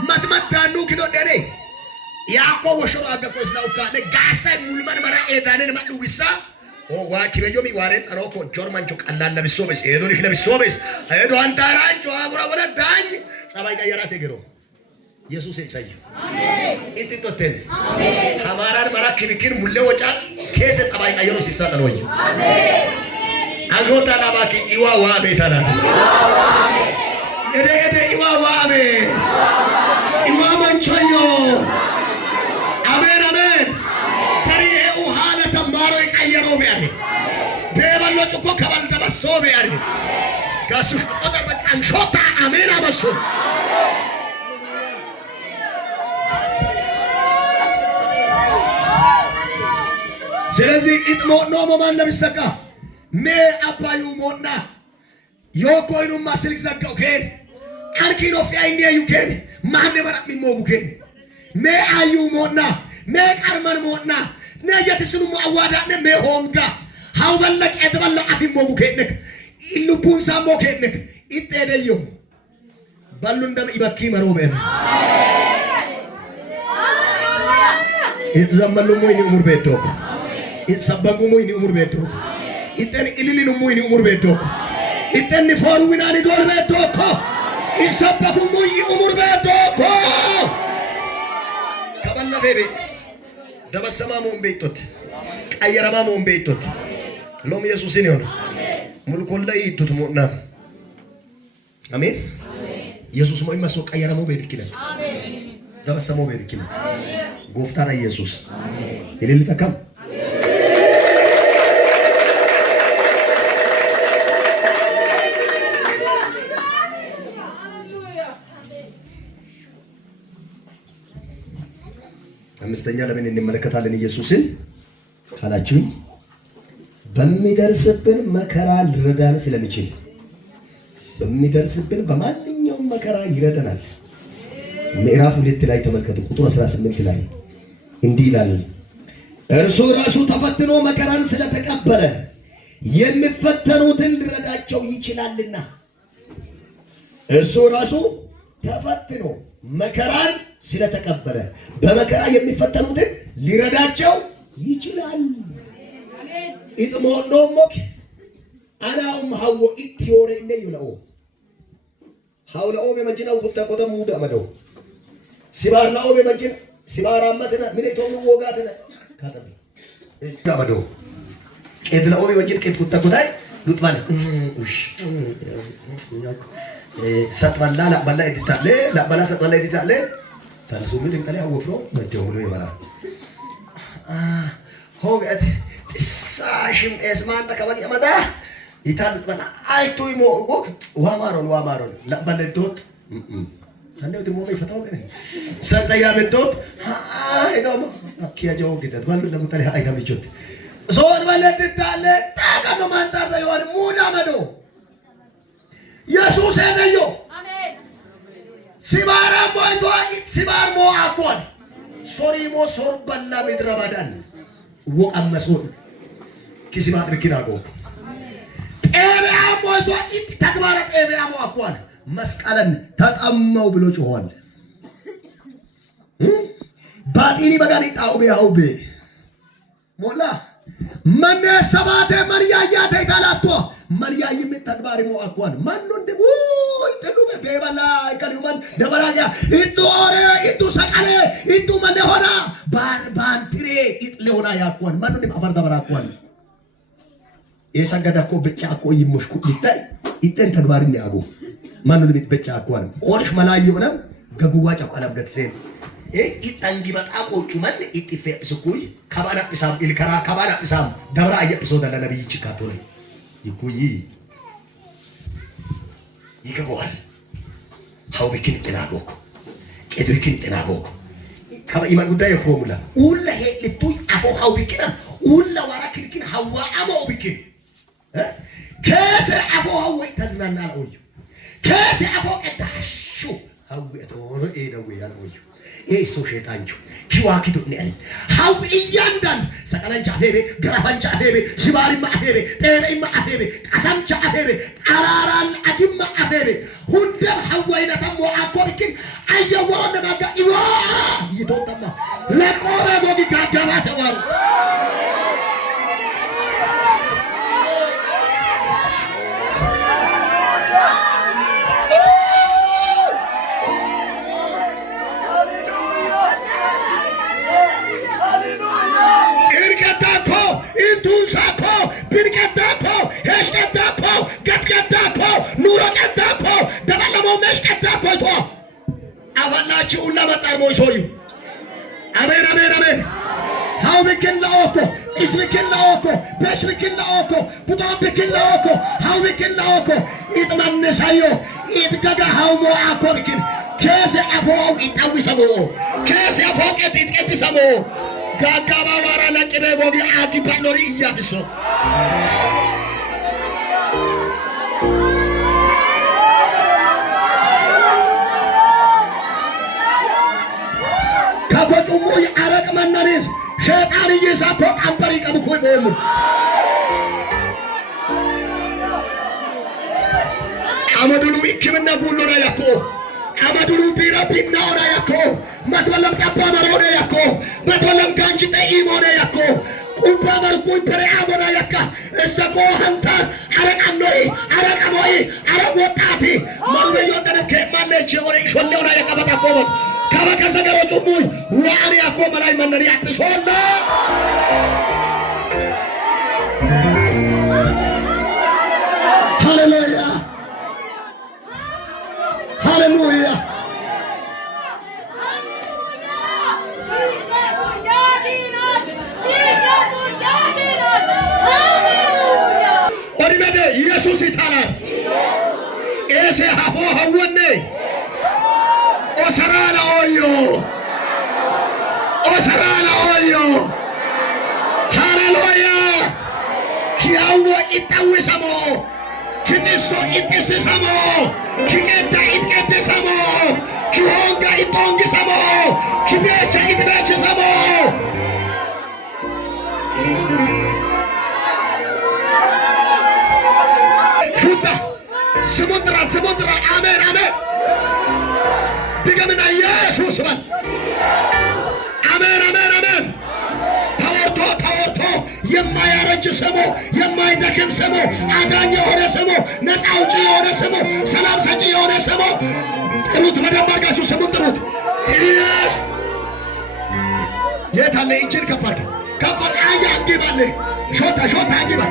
ማትማታኑ ኪዶደኔ ያኮ ወሽሮ አገቆስ ነው ካለ ጋሳ ሙልማን መራ ኤዳንን ማሉዊሳ ኦ ዋኪበዮሚ ዋሬን አሮኮ ጆርማንቾ ቀላል ለብሶበስ ኤዶልሽ ለብሶበስ ኤዶ አንታራንቾ አጉራ ወደ ዳኝ ጸባይ ቀየራቴ ገሮ ኢየሱስ ይሳይ አሜን ኢንቲቶቴን አሜን ሐማራን መራ ኪብኪን ሙለ ወጫ ኬሰ ጸባይ ቀየሮ ሲሳጠ ነው አሜን አጎታ ላባኪ ኢዋ ዋ ቤታላ እደ ኢዋ ዋሜ ኢዋ መንቾዮ አሜን አሜን ተሪዬ ውሃለ ተማሮ ይቀየሮ ቢያሪ በበሎ ጭኮ ከባል ተበሶ ቢያሪ ጋሱ ቆጠር አንሾታ አሜን አበሱ ስለዚህ ኢጥሞ ኖ ማን ለብሰካ ሜ አባዩ ሞና ዮኮይኑ ማስልክ ዘጋው ከን አንኪኖ ፊአይኒ ዩኬን ማን መራ ሚሞጉ ከን ሜ አዩ ሞና ሜ ቀርመን ሞና ነየትስኑ አዋዳነ ሜ ሆንጋ ሃው በለቀ የተበላ አፊ ሞጉ ከነክ ኢሉቡን ሳሞ ከነክ ኢጤደዮ ባሉ እንደም ይበኪ መሮበ ኢዘመሉ ሞይኒ ኡሙር ቤዶ ኢሰበጉ ሞይኒ ኡሙር ቤዶ ኢጤን ኢሊሊኑ ሞይኒ ኡሙር ቤዶ ኢጤን ፎሩ ዊናኒ ዶል ቤዶ ኮ ኢሰበጉ ሞይ ኡሙር ቤዶ ኮ ከበለፈ ደበሰማ ሞን ቤቶት ቀየረማ ሞን ቤቶት ሎም ኢየሱስን ይሁን ሙልኮላ ይቱት ሞና አሜን ኢየሱስ ሞይ ማሶ ቀየረማ ቤድኪለት አሜን ደበሰማ ቤድኪለት ጎፍታና ኢየሱስ አሜን ይልል ተከም አምስተኛ ለምን እንመለከታለን ኢየሱስን ካላችሁ በሚደርስብን መከራ ሊረዳን ስለሚችል በሚደርስብን በማንኛውም መከራ ይረዳናል። ምዕራፍ 2 ላይ ተመልከቱ ቁጥር 18 ላይ እንዲህ ይላል እርሱ ራሱ ተፈትኖ መከራን ስለተቀበለ የሚፈተኑትን ሊረዳቸው ይችላልና እርሱ ራሱ ተፈትኖ መከራን ስለተቀበለ በመከራ የሚፈተኑትን ሊረዳቸው ይችላል። ኢጥሞኖሞክ አናውም ሐዎ ኢትዮሬ እንደዩለው ሐውለው በመጅናው ቁጣቆተ ሙዳ መደው ሲባርናው በመጅን ሲባራመተና ምንይቶም ወጋተና ካተቢ ያመደው ቀድላው በመጅን ቀድ ቁጣቆታይ ሉጥባል እሺ ሰጥባላ ላባላ እዲታለ ላባላ ሰጥባላ እዲታለ ተነሱ ምን እንቀለ አወፍሮ መደው ብሎ ይመራል ሆገት ሳሽም እስማን ተከበቅ ያመጣ ይታሉት በላ አይቱ ይሞጎ ዋማሮን ለበለዶት አንዴው ደሞ ይፈታው ገነ ሰንጠያ መዶት አይዶም አኪያጆ ግደት ባሉ ለምታለ አይጋብጆት ዞን በለድታለ ታቀኖ ማንታር ይወር ሙዳ መዶ ኢየሱስ ሄደዮ አሜን ሲባራ ሞይቶ ሲባር ሞ አቆን ሶሪሞ ሶርበላ ምድረባዳን ወቀመሶን ኪሲማ ድኪናጎ ጤቢያ ሞይቶ ኢት ተግባረ ጤቢያ ሞ አቆን መስቀለን ተጠመው ብሎ ጮሆል ባጢኒ በጋኒ ጣውቤ አውቤ ሞላ ማነ ሰባተ ማርያያተ ይታላቶ ማርያይም ተግባሪ ሞ አቆን ማኑ እንደው ይጥሉ በበላ ይከሉማን ደበራጋ ኢቶሬ ኢቱ ሰቀለ ኢቱ ማለሆና ባንትሬ ይጥለውና ያቆን ማኑ እንደው አፈር ደበራ አቆን የሰገዳኮ ብቻ አቆ ይሞሽኩ ይታይ ይተን ተግባሪ ነው ያጎ ማኑ እንደው ብቻ አቆን ኦርሽ መላየውንም ገጉዋ ጫቋላም ገትሰን ኢጣንጊ በጣቆቹ ማን ኢጥፌ ብስኩይ ከባና ቢሳም ኢልከራ ከባና ቢሳም ደብራ አየብሶ ደለነብይ ይችካቶ ነው ይኩይ ይገባዋል ሀውብኪን ጥናጎክ ቄድሪኪን ጥናጎክ ከበኢማን ጉዳይ የፕሮሙላ ሁላ ሄልቱ አፎ ሀውብኪና ሁላ ወራኪን ሀዋ አሞብኪን ከሰ አፎ ሀወይ ተዝናና ነው ከሰ አፎ ቀዳሹ ሀው እቶሎ ኤደው ያለው ኤሶ ሸይጣንቹ ኪዋኪቱ ነኝ ሀው እያንዳንድ ሰቀለንቻ አፌቤ ገራፋንቻ አፌቤ ሲባሪማ አፌቤ ጤቤማ አፌቤ ቀሰምቻ አፌቤ አራራን አዲማ አፌቤ ሁንደም ሀዋይነተሞ አኮብኪን አየወሮነ ማጋ ኢዋ ይቶተማ ለቆበ ጎጊ ካገባ ተዋሩ ብንቀዳኮ ሄሽቀዳኮ ገትቀዳኮ ኑሮ ቀዳኮ ደባለሞ መሽቀዳኮ ይቶ አፈላችሁ ለመጣር ሞይሶዩ አሜን አሜን አሜን ሀው ብክላኦኮ እስብክላኦኮ በሽብክላኦኮ ቡጣን ብክላኦኮ ሀው ብክላኦኮ ኢጥመንሳዮ ኢጥገጋ ሀው ሞአኮ ብክን ከሰ አፎው ኢጣዊሰሞ ከሰ አፎቀት ኢጥቀድሰሞ ጋጋባ ዋራ ለቅቤ ጎጊ አጊ ባሎሪ እያፍሶ ከቆጩሙ አረቅ መነሪስ ሸጣን ይሳፖ ቀንበሪ ቀምኮ ይሞሙ አመዱሉ ይክምና ጉሎና ያኮ አመዱሉ ቢራ ቢና ኦራ ያኮ መትበለም ቀባ መሮነ ያኮ መትበለም ጋንቺ ጠይም ሆነ ያኮ ቁባ መርኩኝ በሪያ ጎና ያካ እሰቆ ሀንታ አረቃኖይ አረቃሞይ አረቅ ወጣቲ መርበዮ ተነከ ማለች ሆነ ሾለውና ያቀበጣ ቆበት ከበከሰገሮቹ ሙይ ዋሪ ያኮ መላይ መነሪ አጥሶላ ሃሌሉያ ሃሌሉያ ኦሪመደ ኢየሱስ ይታላል ኤሴ ሀፎ ሀወኔ ኦሰራላ ኦዮ ኦሰራላ ኦዮ ሃሌሉያ ኪያዎ ኢጣዊሰሞ ኪዲሶ ኢጢስሰሞ ኪቀዳ ኢትቀድሰሞ ኪሆንጋ ኢቶንግሰሞ ኪቤቸ ኢትቤችሰሞ ሹታ ስሙንጥራ አሜን አሜን ድገምና ኢየሱስ በል አሜን አሜን አሜን ተወርቶ የማያረጅ ስሙ የማይደክም ስሙ አዳኝ የሆነ ስሙ ነፃ አውጪ የሆነ ስሙ ሰላም ሰጪ የሆነ ስሙ ጥሩት በደንብ አድርጋችሁ ስሙን ጥሩት ኢየሱስ የታለ እጅን ከፈር አያ አንግባለ ሾታ አንግባ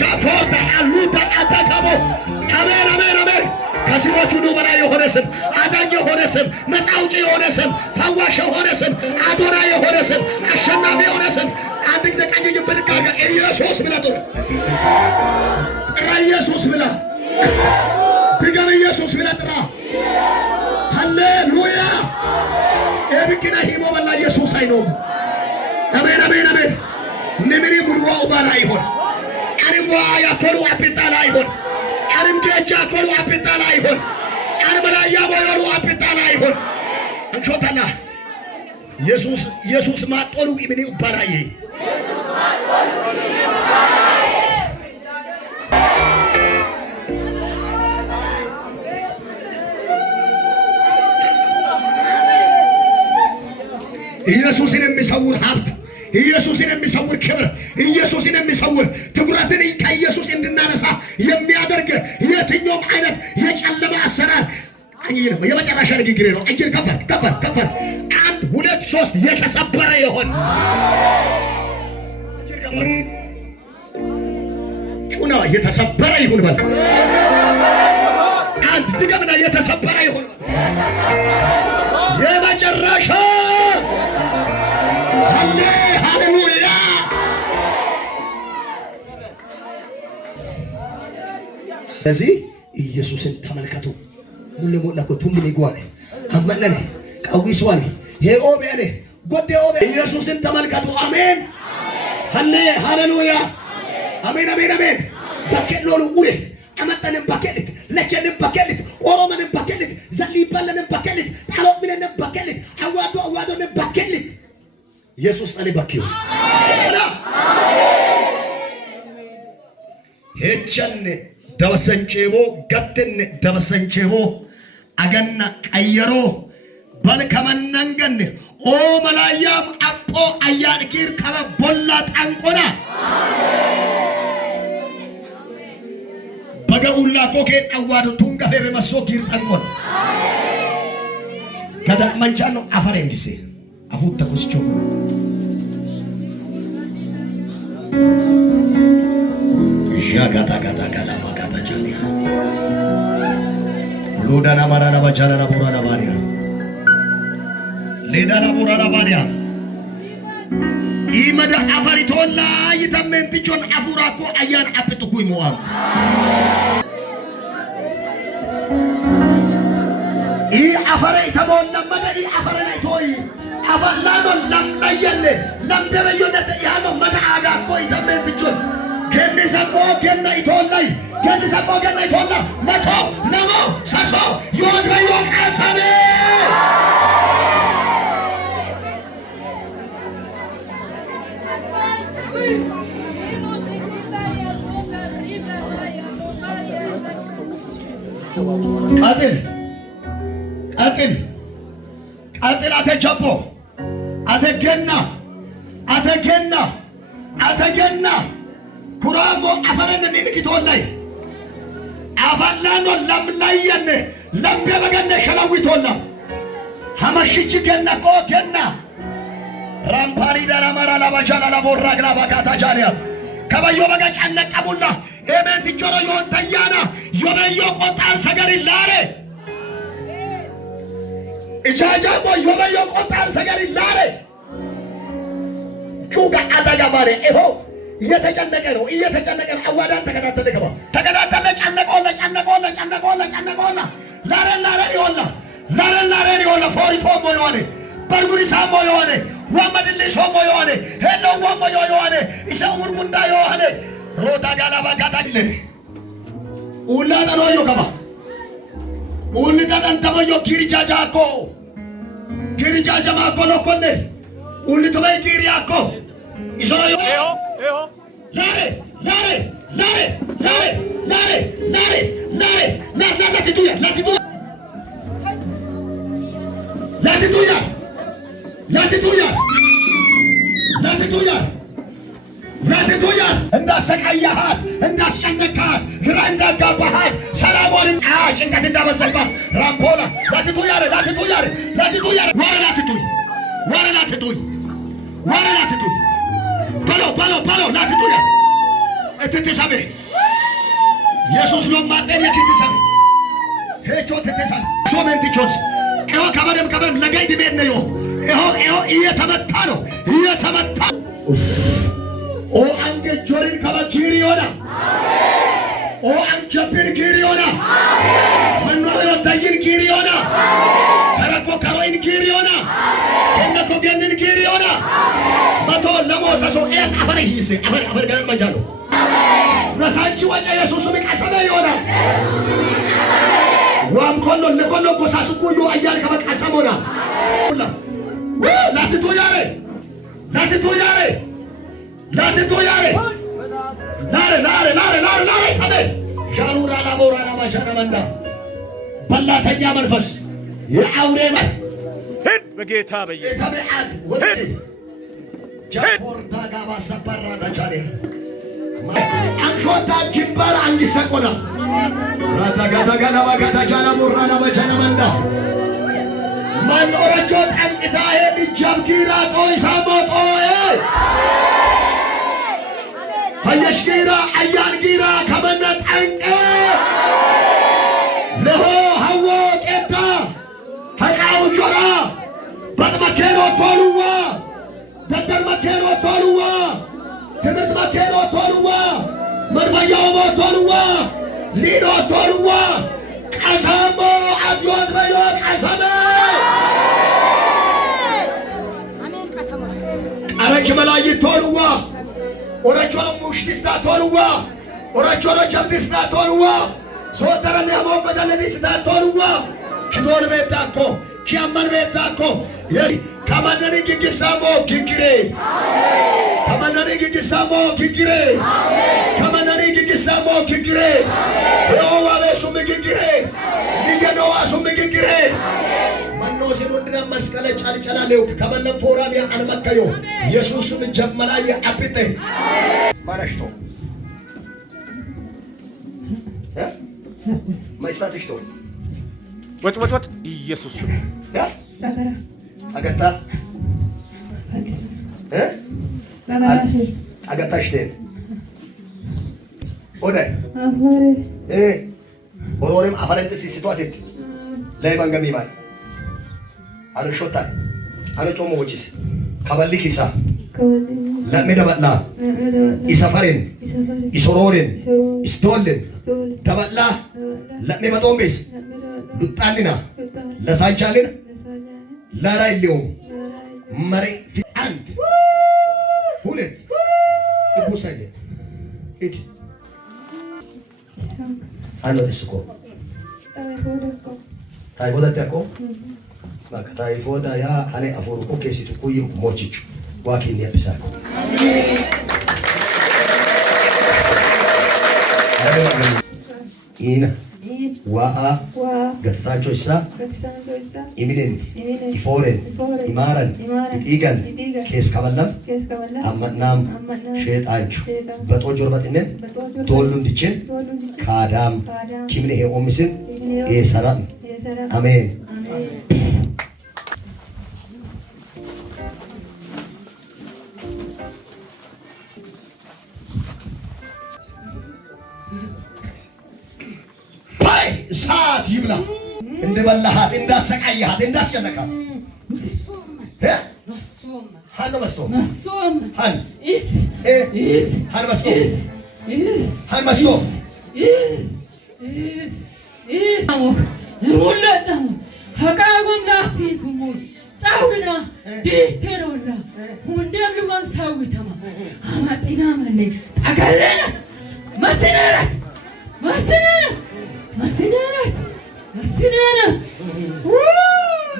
ቻቶርታ አሉታ አታካቦ አሜን አሜን አሜን ከስሞች ሁሉ በላይ የሆነ ስም፣ አዳኝ የሆነ ስም፣ ነፃ አውጪ የሆነ ስም፣ ፈዋሽ የሆነ ስም፣ አዶራ የሆነ ስም፣ አሸናፊ የሆነ ስም። አንድ ጊዜ ቀኝ ብድግ አድርገህ ኢየሱስ ብለህ ጥራ። ጥራ ኢየሱስ ብለህ ድገም። ኢየሱስ ብለህ ጥራ። ሃሌሉያ። ኤብኪና ሂሞ በላ ኢየሱስ አይኖም። አሜን አሜን አሜን። ነምሪ ሙሉዋ ኡባላ ይሆን አንም ያቶሉ አፒታላ ይሆን አንም ጌጃ ኮሉ አፒታላ ይሆን አንም ላያ ቦዮሉ አፒታላ ይሆን አንቾታና ኢየሱስ ማጦሉ ኢብኒ ኡባላዬ ኢየሱስን የሚሰውር ሀብት፣ ኢየሱስን የሚሰውር ክብር፣ ኢየሱስን የሚሰውር ትኩረትን ከኢየሱስ እንድናነሳ የሚያደርግ የትኛውም አይነት የጨለማ አሰራር የመጨረሻ ንግግሬ ነው። እጅን ከፈር ከፈር ከፈር። 1 2 3 የተሰበረ ይሆን እጅን ከፈር ጩና የተሰበረ ይሁን በል። አንድ ድገምና የተሰበረ ይሁን የመጨረሻ ሃሌሉያ። ስለዚህ ኢየሱስን ተመልከቱ። ሙሉ ሞላኮ ቱምኒ ጓኔ አመነነ ቀዊሷኔ ሄኦቤኔ ጎዴ ኦቤ ኢየሱስን ተመልከቱ። አሜን ሃሌሉያ አሜን አሜን አሜን። በከሎሉ ኡሬ አመጣንን በከልት ለጀንን በከልት ቆሮመንን በከልት ዘሊበለንን በከልት ጣሎት ምንን በከልት አዋዶንን በከልት ኢየሱስ አለ ባኪው ሄቸን ደበሰንቼቦ ገትን ደበሰንቼቦ አገና ቀየሮ በልከመነንገን ኦ መላያም አጶ አያንኪር ከበቦላ ጣንቆና በገውላ ኮኬ አዋዶ ቱንገፌ በመሶ ጊር ጣንቆና ከዳቅ መንቻኖ አፈሬ እንዲሴ አፉት ተኩስቾ ዣጋታ ጋታ ጋላ ማጋታ ጃኒያ ሎዳና ማራና ባቻላና ቦራና ባኒያ ሌዳና ቦራና ባኒያ ኢመዳ አፈሪቶላ ይተመንትቾን አፉራኮ አያን አጥጥኩ ይሞአል ኢ አፈረ ተሞላ መደ ኢ አፈረ ላይ ቶይ አፈላኖ ለምላየነ ለምደበዮነ ያኖ መደ አጋኮ ይተመንትቾን ገንሰቆ ገና ይቶላይ ገንሰቆ ገና ይቶላ መቶ ለሞ ሰሶ ይወድበዮ ቃሰበ ቀጥል አተቸቦ አተገና ኩራሞ አፈረን ንንኪቶላይ አፋላኖ ለምላየነ ለምቤ በገነ ሸላዊቶላ ሐመሽች ገና ቆ ገና ራምፓሪ ዳራማራ ላባሻላ ላቦራ ግላባካታ ጃሪያ ከበዮ በገጫ ነቀሙላ ኤሜንት ጆሮ ዮን ተያና ዮበዮ ቆጣን ሰገሪ ላሬ እጃጃሞ ዮበዮ ቆጣን ሰገሪ ላሬ ቹጋ አዳጋ ማሬ ኤሆ እየተጨነቀ ነው። አዋዳን ተከታተለ ገባ ተከታተለ ጨነቆላ ላሬ ይወላ ፎሪቶ ሞዮኔ በርጉሪሳ ሞዮኔ ወመድልሶ ሞዮኔ ሄሎ ወሞዮኔ ኢሰው ሙርጉንዳ ዮሐኔ ሮታ ጋላባ ጋታለ ኡላ ተኖዮ ገባ ኡሊ ተጠንተሞዮ ጊሪጃጃኮ ጊሪጃጃማኮ ለኮኔ ኡሊ ተበይ ጊሪያኮ ኢሶራዮ Lare እንዳሰቃያሃት እንዳስጨነቃት ግራ እንዳጋባሃት ሰላሞን ጭንቀት እንዳበሰልባት ራምፖላ ላትቱያር ወረላትቱይ ባሎ ላትቱያር እትትሰቤ ኢየሱስ ሎማጤን የክትሰቤ ሄ መንቲቾስ ይኸው ከበደም ለጋይ ድሜት ነው ይኸው እየተመታ ነው እየተመታ ኦ አንገል ጆሪን ከበኪሪ ሆና ኦ አንቸብን ኪሪ ሆና መኖር ይወዳይን ኪሪ ሆና ከረኮ ከሮይን ኪሪ ሆና ከነኮ ገንን ኪሪ ሆና መቶ ለሞሰሶ አፈር ይይስ አፈር ጋር ማጃሎ ረሳንቺ ወጨ ኢየሱስ ሚቀሰበ ይሆና ዋም ኮሎ ለኮሎ ኮሳስኩዩ አያል ከበቀሰሞና ላትቶ ያሬ ላሬ ተበ ሻኑራ ላቦራ ላማቻና መንዳ በላተኛ መንፈስ የአውሬ መን ሂድ በጌታ በኢየሱስ ተበዓት ወጥቲ ጃፖርታ ጋባ ሰባራ ታቻለ አንሾታ ግንባር አንዲሰቆና ራታጋዳጋና ባጋዳቻና ሙራና ባቻና መንዳ ማን ኦረቾ ጠንቅታ የልጃም ጊራ ጦይ ሳሞጦ ፈየሽ ጊራ አያን ጊራ ከመነ ጠንቅ ለሆ ሀዎ ቄዳ ሀቃው ጆራ በጥመኬኖ ቶሉዋ ደደር መኬኖ ቶሉዋ ትምህርት መኬኖ ቶሉዋ መድበያውሞ ቶሉዋ ሊኖ ቶሉዋ ቀሰሞ አብዮት በዮ ቀሰመ ቀረች መላይ ቶሉዋ ኦራቾሎ ሙሽቲስታ ቶሉዋ ኦራቾሎ ጀምዲስታ ቶሉዋ ሶደረ ለሞቆ ደለዲስታ ቶሉዋ ሽዶር ቤታኮ ኪያመን ቤታኮ ከመነኒ ግግሳሞ ግግሬ ከመነኒ ግግሳሞ ግግሬ ከመነኒ ግግሳሞ ግግሬ የሆዋቤ ሱም ግግሬ ንየኖዋ ሱም ግግሬ መኖስን ወንድና መስቀለ ጫልጫላለው ከመለም ፎራሚያ አንመከዮ ኢየሱስም ጀመላ የአብተ ማረሽቶ ማይሳትሽቶ ወጭ ኢየሱስ አገታ አገታሽቴ ኦደ ኦሮሬም አፈረንት ሲሲቷት ላይ መንገሚ ማይ አለሾታ አለጮሞ ወጪስ ከበልኪሳ ለሚደበላ ኢሰፈሬን ኢሶሮሬን ኢስቶልን ደበላ ለሚመጦምስ ዱጣልና ለሳንቻልን ለራይሊው መሪ አንድ ሁለት ይቡሳይለ እት አሎ እስኮ ታይቦዳት ያቆ ታይፎዳ ያ አኔ አፎሩ ኦኬ ሲትኩይ ሞቺቹ ዋኪን ያብሳኮ ኢና ዋአ ገትሳቾ ይሳ ኢሚኔን ኢፎሬን ኢማረን ኢጢገን ኬስ ከበለም አመናም ሼጣንቹ በጦ ጆርበጥነን ዶሉን ዲችን ካዳም ኪምኔ ኦሚስን ኤሰራም አሜን እሳት ይብላ እንደበላሃት እንዳሰቃያሃት እንዳስጨነቃት ሃን መስቶ ሃን ሃን መስቶ ሃን መስቶ ሁለቱም ሀቃጎና ሲቱሙ ጫውና ዲቴሮላ ሁንደምሉን ሳዊተማ አማጢና ማለ አጋለና መስነራት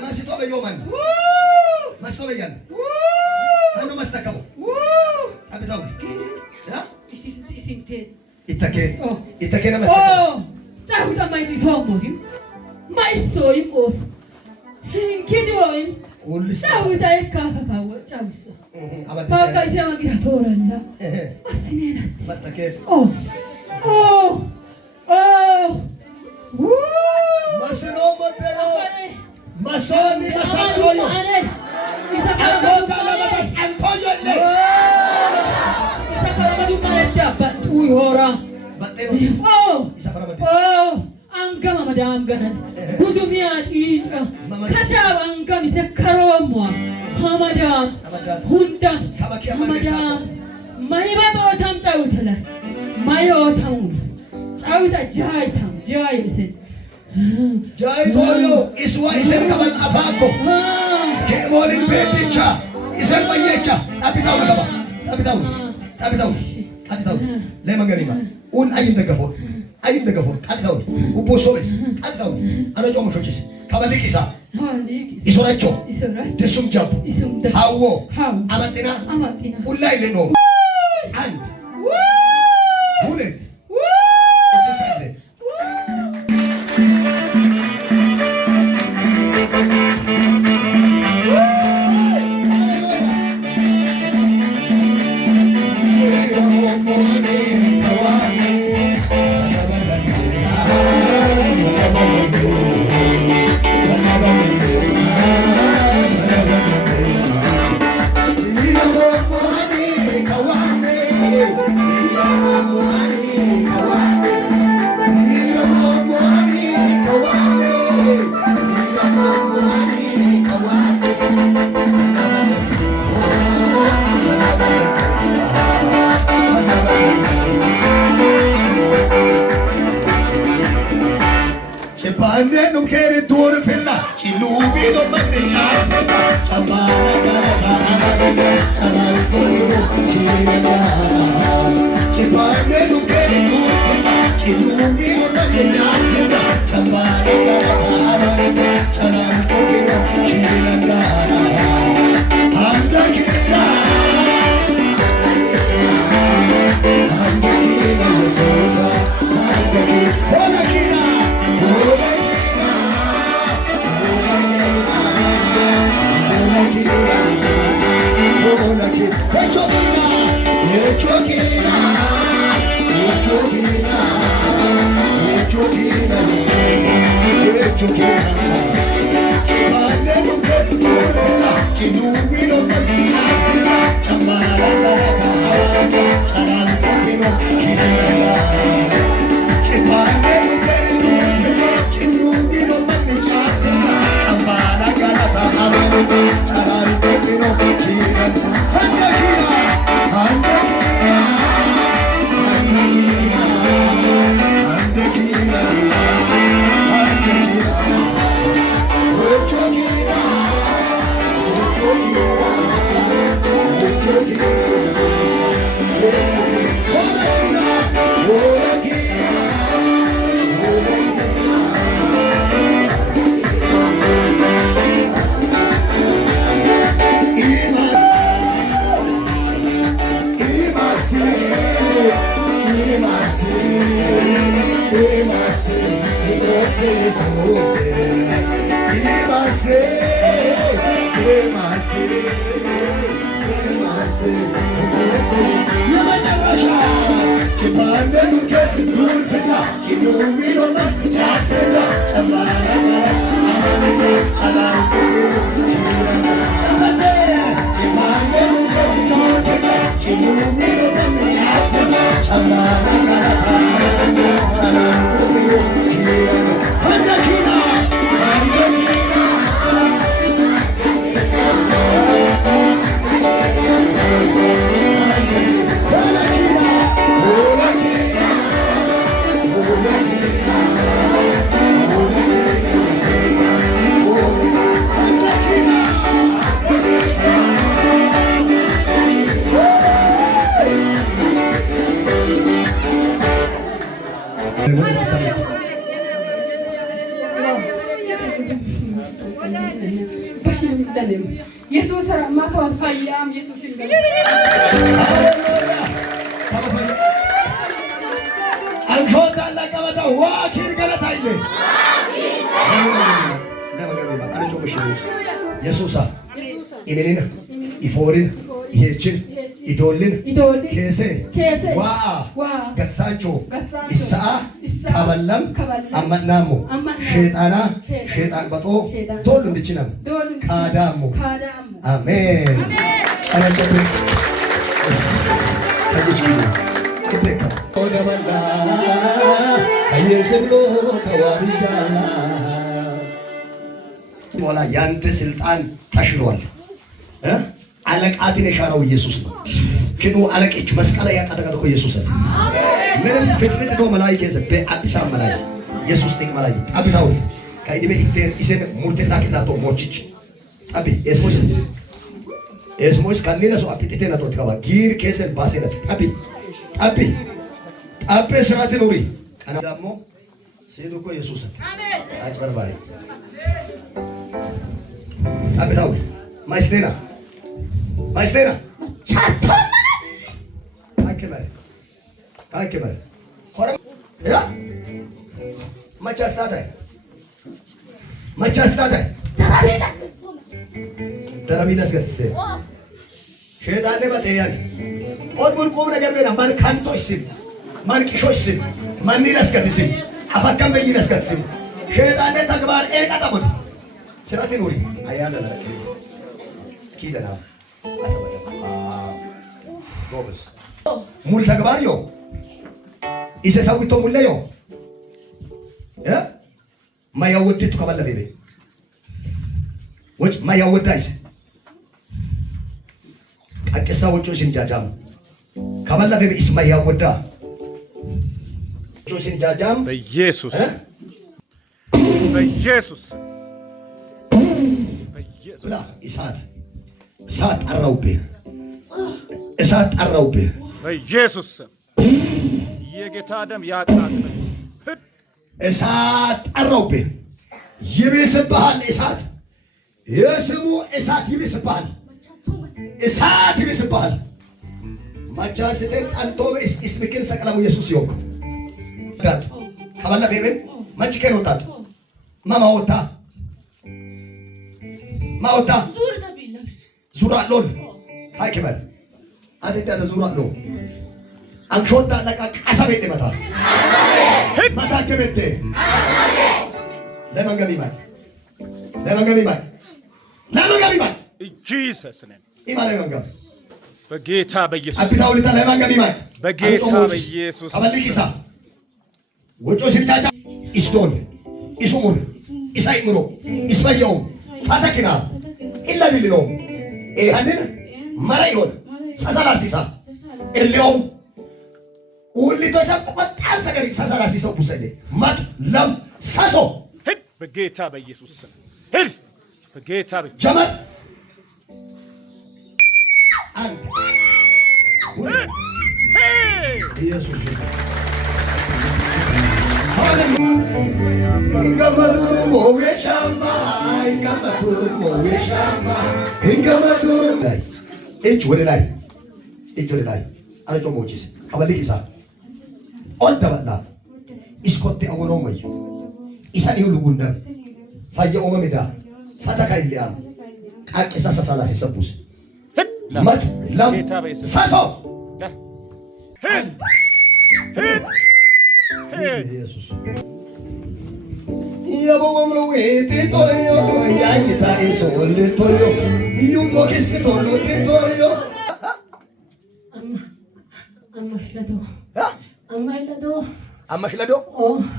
masito beyoman masito beyan ano mastakabo abitaw ya itake na mastakabo ጫውታ ማይዲ ሶሞዲ ማይሶይ ሞስ ኪዲዮይ ጫውታ ይካፈካው ጫውታ ባካ ሲያማግራ ቶራላ አስኔናት mastake masino moteo masoni masakoyo isakala antoyo ne isakala dumaretta batuyora bateo isakala angama hamadam ganat gudumiyat ica kashawan kamise karomwa hamadam hundam hamadam mahiba to tham chautala mayo tham chauta jai isen jai toyo iswa isen kaban afako kemolin bebicha isen mayecha abitaw lemang ganima un ayin dagafo atlaw ubosobes atlaw ana jomo shochis kabalikisa isoracho desum jab hawo amatina ulai leno and bullet Num kere dur filla chilubi do mane jaase chamana gara chalal ko kirega chibane num kere dur filla chilubi do mane jaase chamana gara chalal ko kirega hamda kira sosa hamda kira Yesus maka fayam Yesus ini. Alkhota Allah kabata wakir galata ile. Yesusa. Imenina. Iforin. Ihechin. Idolin. Kese. Waa. Gassacho. Isaa. Kaballam. Amannamu. Shaytana. Shaytan bato. Tolun dichinam. Kadamu. Amen. Amen. Oda balla አየስብሎ ተዋሪጃላ ወላ ያንተ ስልጣን ተሽሯል። አለቃትን የሻረው ኢየሱስ ነው። ክኑ አለቀች መስቀል ያቀጠቀጠው ኢየሱስ ነው። ምንም ፍጥፍጥ ነው መላእክት የዘበ አዲስ መላእክት ኢየሱስ ነው መላእክት አብታው ከይዲበ ኢንተር ኢሰን ሙርቴታ ከዳቶ ሞችች አቢ ኤስሞስ ካኒና ሶ አፒቴ ናቶ ተካባ ጊር ከሰል ባሰለት አቢ ስራት ኑሪ ቀና ደግሞ ሲዱኮ ኢየሱስ አሜን አጭበርባሪ አብታው ማይስቴና ታከመ ሆረ ያ ማቻስታታ ደረሚዳስ ገትሰ ሸይጣን በተያን ኦድሙን ቁም ነገር በና ማን ካንቶስ ማን ቂሾስ ማን ይለስከትስ አፋካም በይለስከትስ ሸይጣን ተግባር ኤቀጣሞት ስራት ኑሪ አያዘ ለከ ኪደና ጎበስ ሙል ተግባር ዮ ኢሰሳዊቶ ሙለ ዮ ማያወድቱ ከመለበ ወጭ ማያወዳይስ አቀሳ ወጮች እንጃጃም ከመለበ ኢስማ ያወዳ ወጮች እንጃጃም በኢየሱስ ብላ እሳት ጠራውብህ በኢየሱስ የጌታ ደም ያቃጥል እሳት ጠራውብህ ይብስብሃል እሳት የስሙ እሳት ይብስብሃል ማቻስቴን አንቶበ እስምክን ሰቀላሙ ኢየሱስ ይወቅ ዳት ከበላ ፈይበን ማጭከን ወጣት ማማወታ ዙራ ሎል ሃይከበል አደታ ለዙራ ሎ አንሾታ ለቃ ቀሰበ ይመታ ማታከበተ ለመንገብ ይባል ኢየሱስ ነን ኢማለ መንገብ በጌታ በኢየሱስ አብታው ለታ ለመንገብ ይባል በጌታ በኢየሱስ ከበልቂሳ ወጮ ሲጃጃ ኢስቶን ኢሱሙር ኢሳይምሮ ኢስፈየው ፋታኪና ኢላ ሊሎ ኤሃንን ማራዮን ሳሳላሲሳ ኢልዮ ኡሊቶ ሰቆጣን ሰገሪ ሳሳላሲሳ ቡሰደ ማት ለም ሳሶ በጌታ በኢየሱስ ሂድ በጌታ ጀመር አንድ ኢየሱስ ኢንገመቱር ሞዌሻማ እጅ ወደ ላይ አለጮ ሞቺስ ከበልቂሳ ኦልደበላ ኢስኮቴ አወሮመይ ኢሳን ይሁሉ ጉንደም ፈየ ኦመሚዳ ፈተካይሊያም ቃቂሳ ሰሳላሲ ሰቡስ ማት ለም ሳሶ ኢየሱስ የቦምሮ ወይቴቶዮ ያይታሪ ሶልቶዮ ዩሞኪስ ቶሎቴቶዮ አማሽለዶ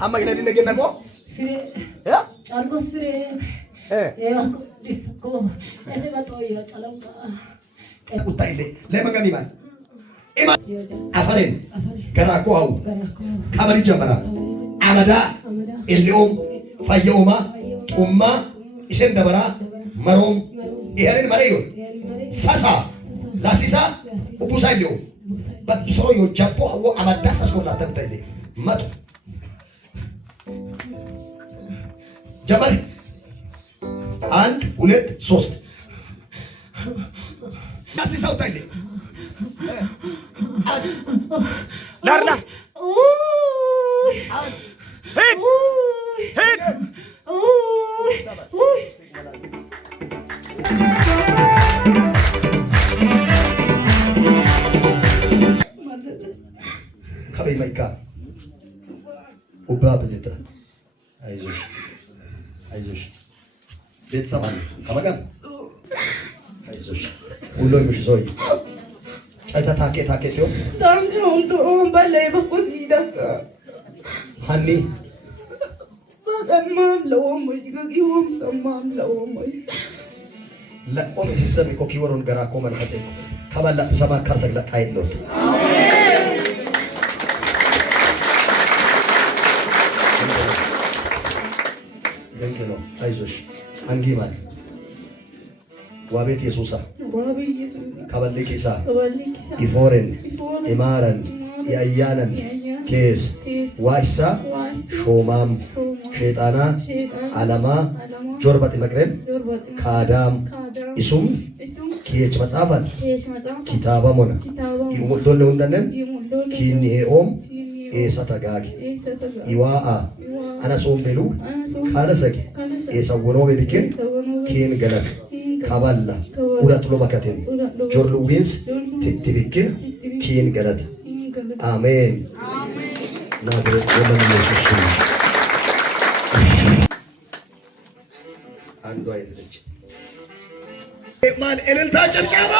አማሽለዲ ነገነቆ Argos fire. Disco. Ese gato ya chalanka. Utaile. Lemagami man. Ema. Afaren. Garako au. Kabari jamara. Amada. Eliom. Fayoma. Umma. Isen dabara. Marom. Iharin marayo. Sasa. Lasisa. Upusayo. But isoro yo japo hawo amadasa sola tabtaile. Mat. ጀመር 1 2 3 አሲሳው ታይለ ላርላ ሄድ ከበይ ማይካ ኡባ በጀታ አይዞሽ ቤተሰብ አለ ከበጋም አይዞሽ ሁሉ ምሽ ሶይ ጫታ ታኬ ቴው ታንጆ ባላይ በቆስ ይዳ ሀኒ Tamam lawom gagawam tamam lawom ለቆም ሲሰም እኮ ኪወሩን ገራ እኮ መንፈሴ ከበላ ሰማ ካርሰግ ለጣይሎት ደንክ ነው አይዞሽ አንጊ ማለት ዋቤት ኢየሱሳ ከበል ኬሳ ኢፎረን ኢማረን ያያነን ኬስ ዋይሳ ሾማም ሸይጣና አለማ ጆርባት መቅረም ካዳም ኢሱም ኪየች መጻፋት ኪታባ ሞና ይሙዶለ ሁንደነም ኪኒኤኦም ኤሰተጋጊ ይዋአ አነሶም ቤሉ ካነሰጊ ኤሰወኖ ቤቢኪን ኪን ገለት ካባላ ሁለቱሎ በከቴን ጆርሉ ዊንስ ትቢኪን ኪን ገለት አሜን ናዝሬት ኢየሱስ አንዱ አይደለች ማን እልልታ ጭብጨባ